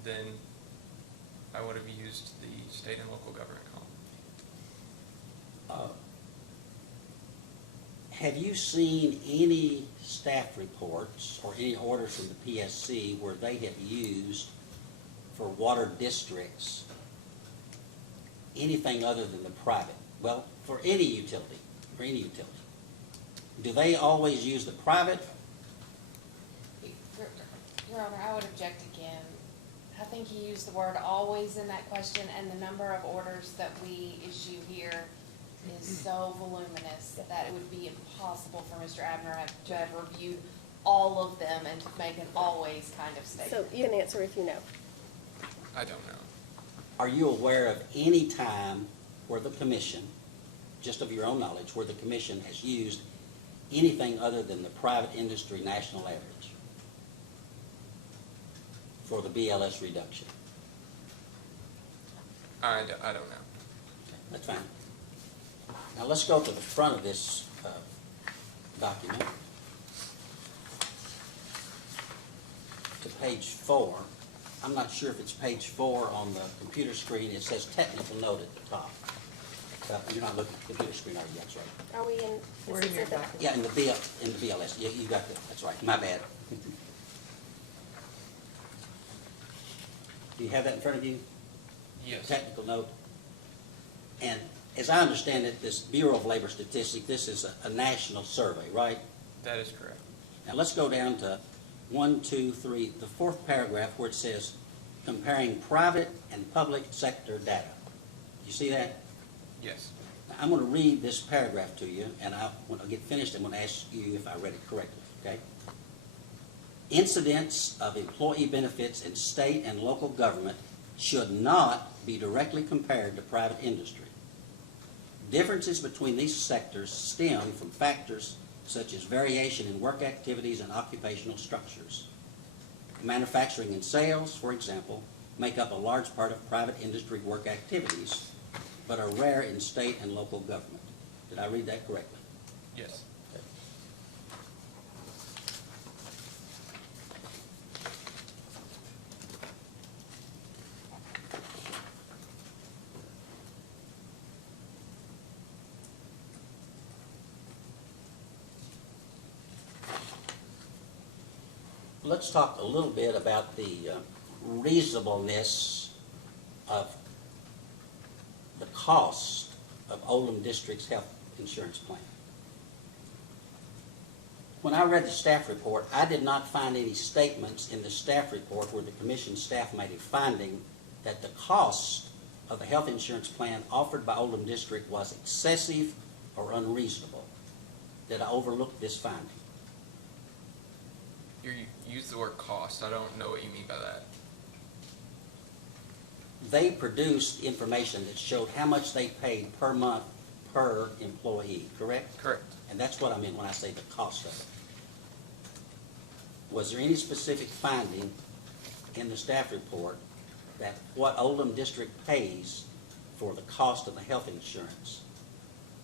then I would have used the state and local government column. Have you seen any staff reports or any orders from the PSC where they have used for water districts anything other than the private? Well, for any utility, Do they always use the private? Your Honor, I would object again. I think he used the word always in that question, and the number of orders that we issue here is so voluminous that it would be impossible for Mr. Abner to have reviewed all of them and to make an always kind of So statement. you can answer if you know. I don't know. Are you aware of any time where the commission, just of your own knowledge, where the commission has used anything other than the private industry national average for the BLS reduction? I don't know. Okay, that's fine. Now let's go to the front of this document, to page 4. I'm not sure if it's page 4 on the computer screen. It says technical note at the top. You're not looking at the computer screen, are you? That's right. Are we in? We're this in your exhibit? document. Yeah, in the BLS. Yeah, you got that. That's right. My bad. Do you have that in front of you? Yes. Technical note. And as I understand it, this Bureau of Labor Statistics, this is a national survey, right? That is correct. Now let's go down to 1, 2, 3, the fourth paragraph where it says comparing private and public sector data. You see that? Yes. Now, I'm going to read this paragraph to you, and when I get finished, I'm going to ask you if I read it correctly, okay? Incidents of employee benefits in state and local government should not be directly compared to private industry. Differences between these sectors stem from factors such as variation in work activities and occupational structures. Manufacturing and sales, for example, make up a large part of private industry work activities, but are rare in state and local government. Did I read that correctly? Yes. Let's talk a little bit about the reasonableness of the cost of Oldham District's health insurance plan. When I read the staff report, I did not find any statements in the staff report where the commission staff made a finding that the cost of the health insurance plan offered by Oldham District was excessive or unreasonable. Did I overlook this finding? You use the word cost. I don't know what you mean by that. They produced information that showed how much they paid per month per employee, correct? Correct. And that's what I meant when I say the cost of it. Was there any specific finding in the staff report that what Oldham District pays for the cost of the health insurance?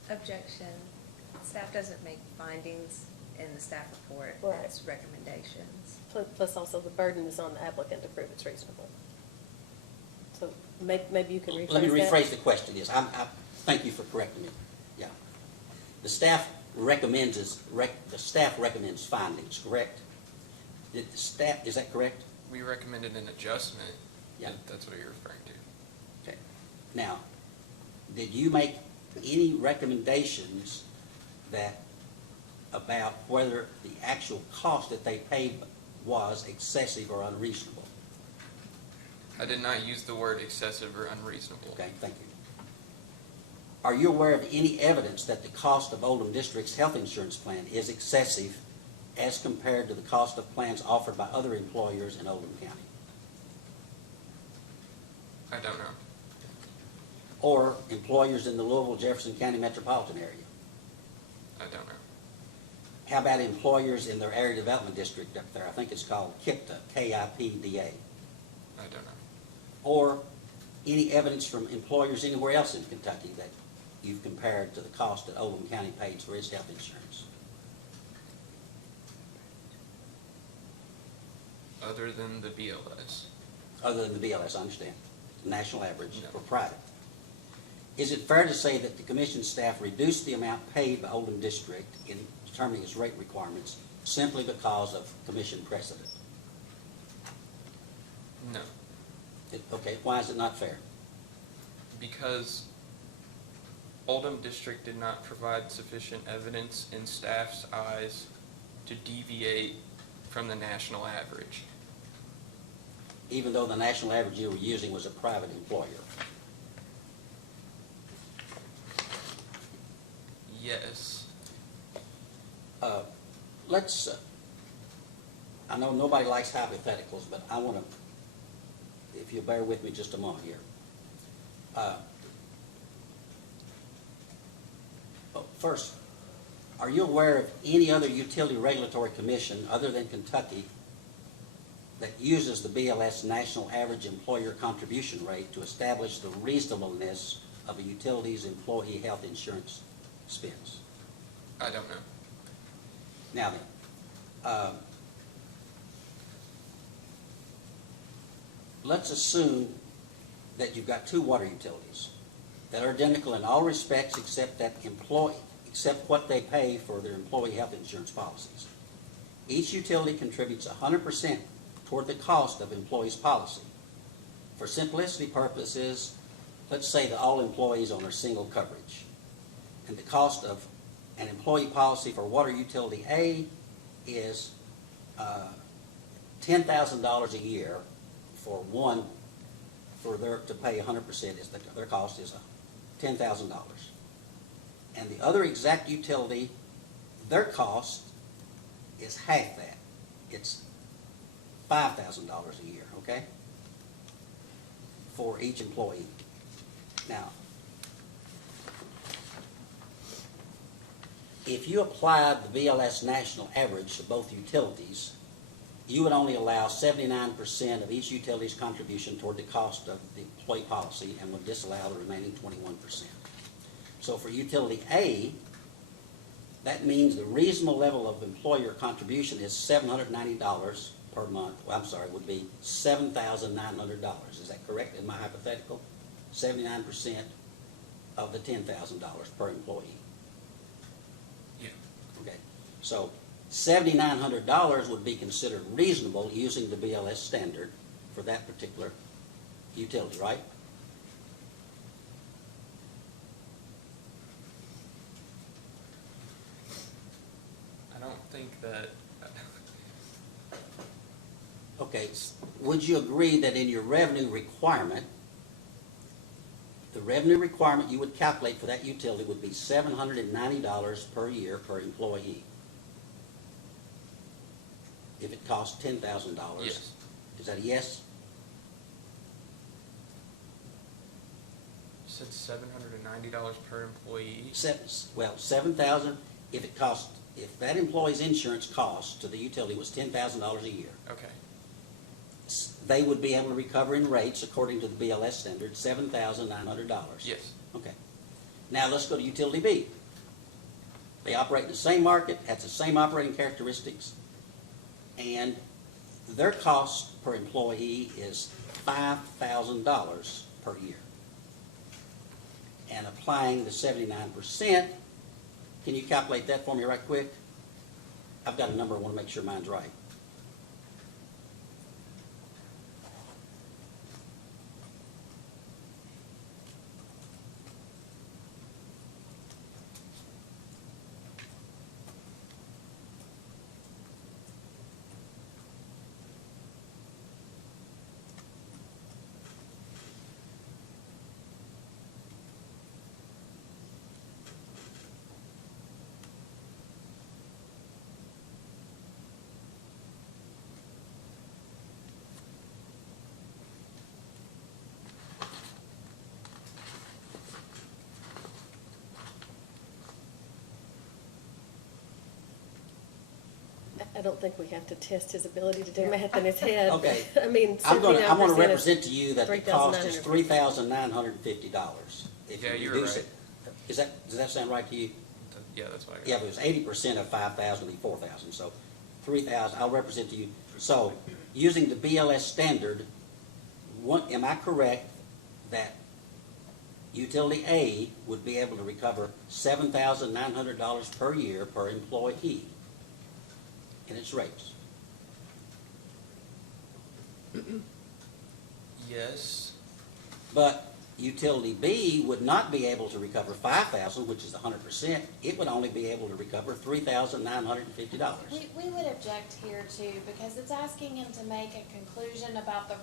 Objection. Staff doesn't make findings in the staff report. Right. It's recommendations. Plus also the burden is on the applicant to prove it's reasonable. So maybe you can rephrase that. Let me rephrase the question. Yes, thank you for correcting me. Yeah. The staff recommends findings, correct? Did the staff, is that correct? We recommended an adjustment. Yeah. That's what you're referring to. Okay. Now, did you make any recommendations about whether the actual cost that they paid was excessive or unreasonable? I did not use the word excessive or unreasonable. Okay, thank you. Are you aware of any evidence that the cost of Oldham District's health insurance plan is excessive as compared to the cost of plans offered by other employers in Oldham County? I don't know. Or employers in the Louisville, Jefferson County metropolitan area? I don't know. How about employers in their area development district up there? I think it's called KIPDA, K-I-P-D-A. I don't know. Or any evidence from employers anywhere else in Kentucky that you've compared to the cost that Oldham County pays for its health insurance? Other than the BLS. Other than the BLS, I understand. The national average No. for private. Is it fair to say that the commission staff reduced the amount paid by Oldham District in determining its rate requirements simply because of commission precedent? No. Okay, why is it not fair? Because Oldham District did not provide sufficient evidence in staff's eyes to deviate from the national average. Even though the national average you were using was a private employer? Yes. I know nobody likes hypotheticals, but I want to, if you'll bear with me just a moment here. First, are you aware of any other utility regulatory commission other than Kentucky that uses the BLS national average employer contribution rate to establish the reasonableness of a utility's employee health insurance expense? I don't know. Now then, let's assume that you've got two water utilities that are identical in all respects except what they pay for their employee health insurance policies. Each utility contributes 100% toward the cost of employees' policy. For simplicity purposes, let's say that all employees own a single coverage, and the cost of an employee policy for water utility A is $10,000 a year for their to pay 100% is their cost is $10,000. And the other exact utility, their cost is half that. It's $5,000 a year, okay? For each employee. Now, if you applied the BLS national average to both utilities, you would only allow 79% of each utility's contribution toward the cost of the employee policy and would disallow the remaining 21%. So for utility A, that means the reasonable level of employer contribution is $790 per month. Well, I'm sorry, it would be $7,900. Is that correct in my hypothetical? 79% of the $10,000 per employee. Yeah. Okay, so $7,900 would be considered reasonable using the BLS standard for that particular utility, right? I don't think that, Okay, would you agree that in your revenue requirement, the revenue requirement you would calculate for that utility would be $790 per year per employee? If it costs $10,000? yes, Is that a yes? you said $790 per employee. Well, 7,000, if that employee's insurance cost to the utility was $10,000 a year, Okay, they would be able to recover in rates according to the BLS standard, $7,900. yes, Okay. Now let's go to utility B. They operate in the same market, has the same operating characteristics, and their cost per employee is $5,000 per year. And applying the 79%, can you calculate that for me right quick? I've got a number, I want to make sure mine's right. I don't think we have to test his ability to do math in his head. Okay. I mean, I'm going 79% to of represent to you that the cost is $3,950. $3,950. If Yeah, you you're reduce right. it, does that sound right to you? yeah, that's what I got. Yeah, but it was 80% of 5,000 would be 4,000, so 3,000, I'll represent to you. So, using the BLS standard, am I correct that utility A would be able to recover $7,900 per year per employee in its rates? Yes, But utility B would not be able to recover $5,000, which is 100%. It would only be able to recover $3,950. We would object here too, because it's asking him to make a conclusion about the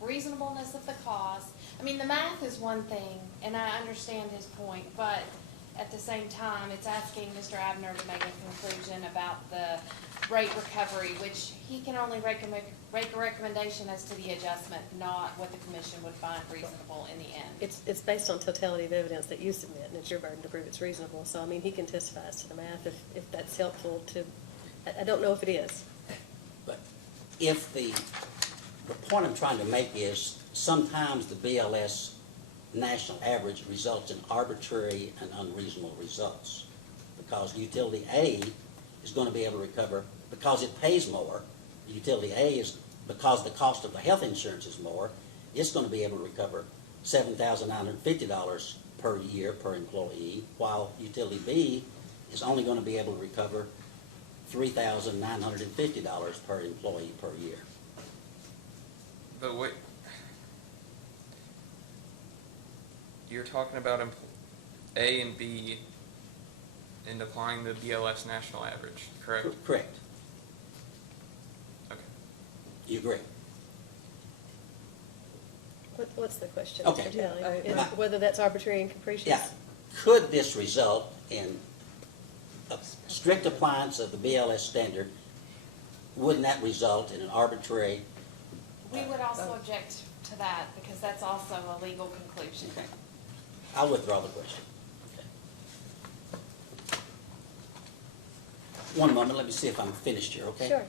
reasonableness of the cost. I mean, the math is one thing, and I understand his point, but at the same time, it's asking Mr. Abner to make a conclusion about the rate recovery, which he can only make a recommendation as to the adjustment, not what the commission would find reasonable in the end. It's based on totality of evidence that you submit, and it's your burden to prove it's reasonable. So, I mean, he can testify as to the math if that's helpful to, I don't know if it is. But if the point I'm trying to make is sometimes the BLS national average results in arbitrary and unreasonable results, because utility A is going to be able to recover, because it pays more, utility A is, because the cost of the health insurance is more, it's going to be able to recover $7,950 per year per employee, while utility B is only going to be able to recover $3,950 per employee per year. but what, you're talking about A and B and applying the BLS national average, correct? Correct. Okay. You agree? What's the question, Okay. Mr. Kelly? Yeah, Whether that's arbitrary and capricious? Yeah, could this result in a strict appliance of the BLS standard? Wouldn't that result in an arbitrary? We would also object to that because that's also a legal conclusion. Okay. I'll withdraw the question. Okay. One moment, let me see if I'm finished here, okay? Sure.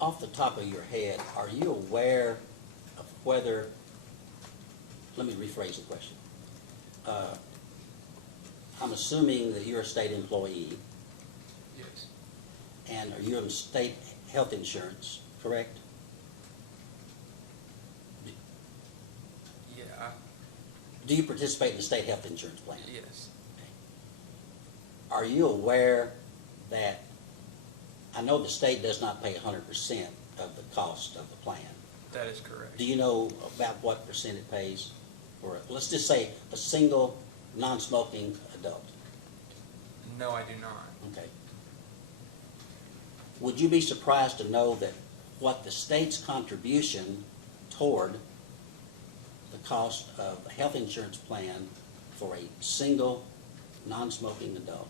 Off the top of your head, are you aware of whether, let me rephrase the question. I'm assuming that you're a state employee, Yes. and are you on state health insurance, correct? Yeah, Do you participate in the state health insurance plan? yes. Are you aware that, I know the state does not pay 100% of the cost of the plan. That is correct. Do you know about what percent it pays for, let's just say, a single non-smoking adult? No, I do not. Okay. Would you be surprised to know that what the state's contribution toward the cost of a health insurance plan for a single non-smoking adult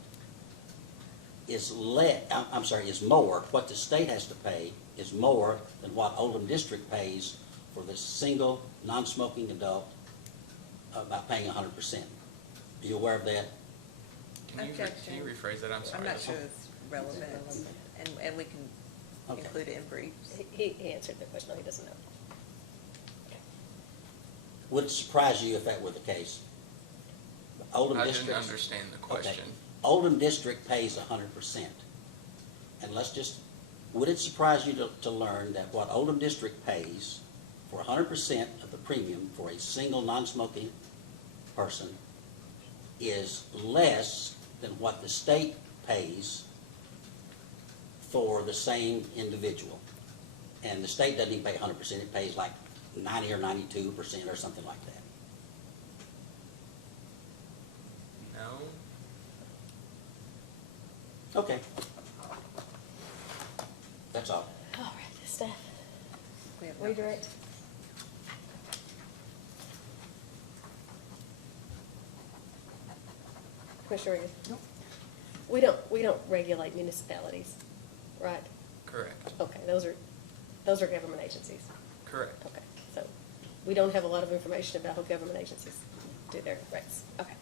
is is more, what the state has to pay is more than what Oldham District pays for the single non-smoking adult by paying 100%. Are you aware of that? Can you rephrase that? I'm sorry. I'm not sure it's relevant, and we can Okay. include it in briefs. He answered the question, he doesn't know. Would it surprise you if that were the case? Oldham I didn't District. understand the question. Oldham District pays 100%. And would it surprise you to learn that what Oldham District pays for 100% of the premium for a single non-smoking person is less than what the state pays for the same individual? And the state doesn't even pay 100%, it pays like 90 or 92% or something like that. No. Okay. That's all. All right, staff, We have no- redirect. Commissioner Reagan? Nope. We don't regulate municipalities, right? Correct. Okay, those are government agencies. Correct. Okay, so we don't have a lot of information about how government agencies do their rates. Okay.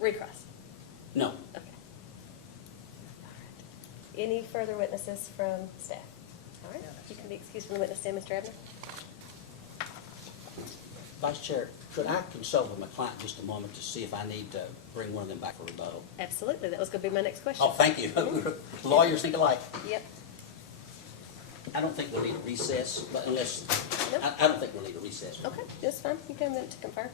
Recross. No. Okay. All right. Any further witnesses from staff? All right, you can be excused from the witness stand, Mr. Abner. Vice Chair, could I consult with my client just a moment to see if I need to bring one of them back for rebuttal? Absolutely, that was going to be my next question. Oh, thank you. Lawyers think alike. Yep. I don't think we'll need a recess, but unless, Nope. I don't think we'll need a recess. Okay, that's fine. You can have a minute to confer.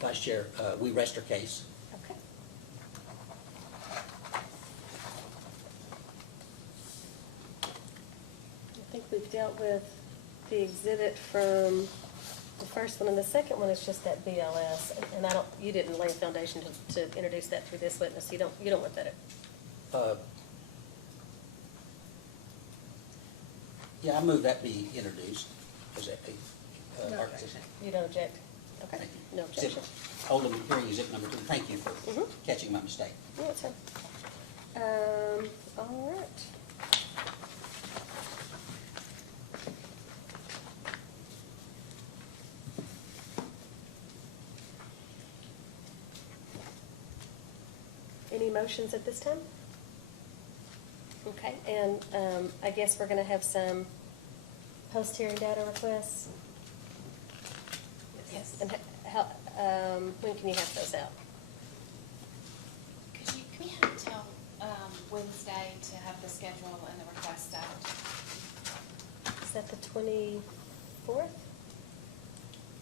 Vice Chair, we rest our case. Okay. I think we've dealt with the exhibit from the first one, and the second one is just that BLS. And I don't, you didn't lay a foundation to introduce that through this witness. You don't want that. Yeah, I move that be introduced. Is that the, No article? objection. You don't object? Okay, Thank you. no objection. Zip- Oldham hearing exhibit number 2. Thank you for Mhm. catching my mistake. No, it's fine. All right. Any motions at this time? Okay, and I guess we're gonna have some post-hearing data requests. Yes. And how, when can you have those out? Can we have till, Wednesday to have the schedule and the requests out? Is that the 24th?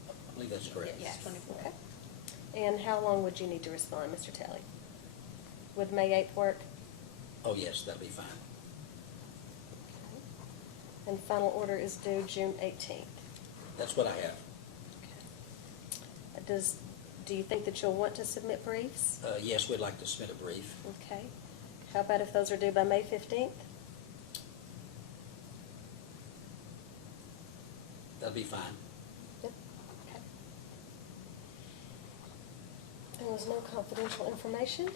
I believe that's correct. Yes. 24th. Okay. And how long would you need to respond, Mr. Talley? Would May 8th work? Oh, yes, that'll be fine. Okay. And final order is due June 18th. That's what I have. Do you think that you'll want to submit briefs? Yes, we'd like to submit a brief. Okay. How about if those are due by May 15th? That'll be fine. Yep. Okay. There was no confidential information,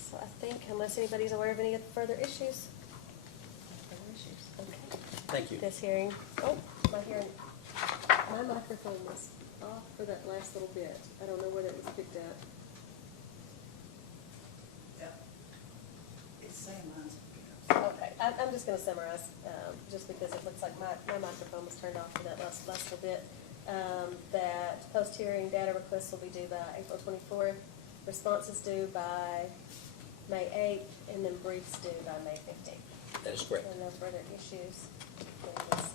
so I think unless anybody's aware of any further issues. Okay. Thank you. This hearing, my microphone was off for that last little bit. I don't know where that was picked up. It's saying mine's. Okay, I'm just gonna summarize, just because it looks like my microphone was turned off for that last little bit. That post-hearing data requests will be due by April 24th, responses due by May 8th, and then briefs due by May 15th. That is correct. And no further issues. Then this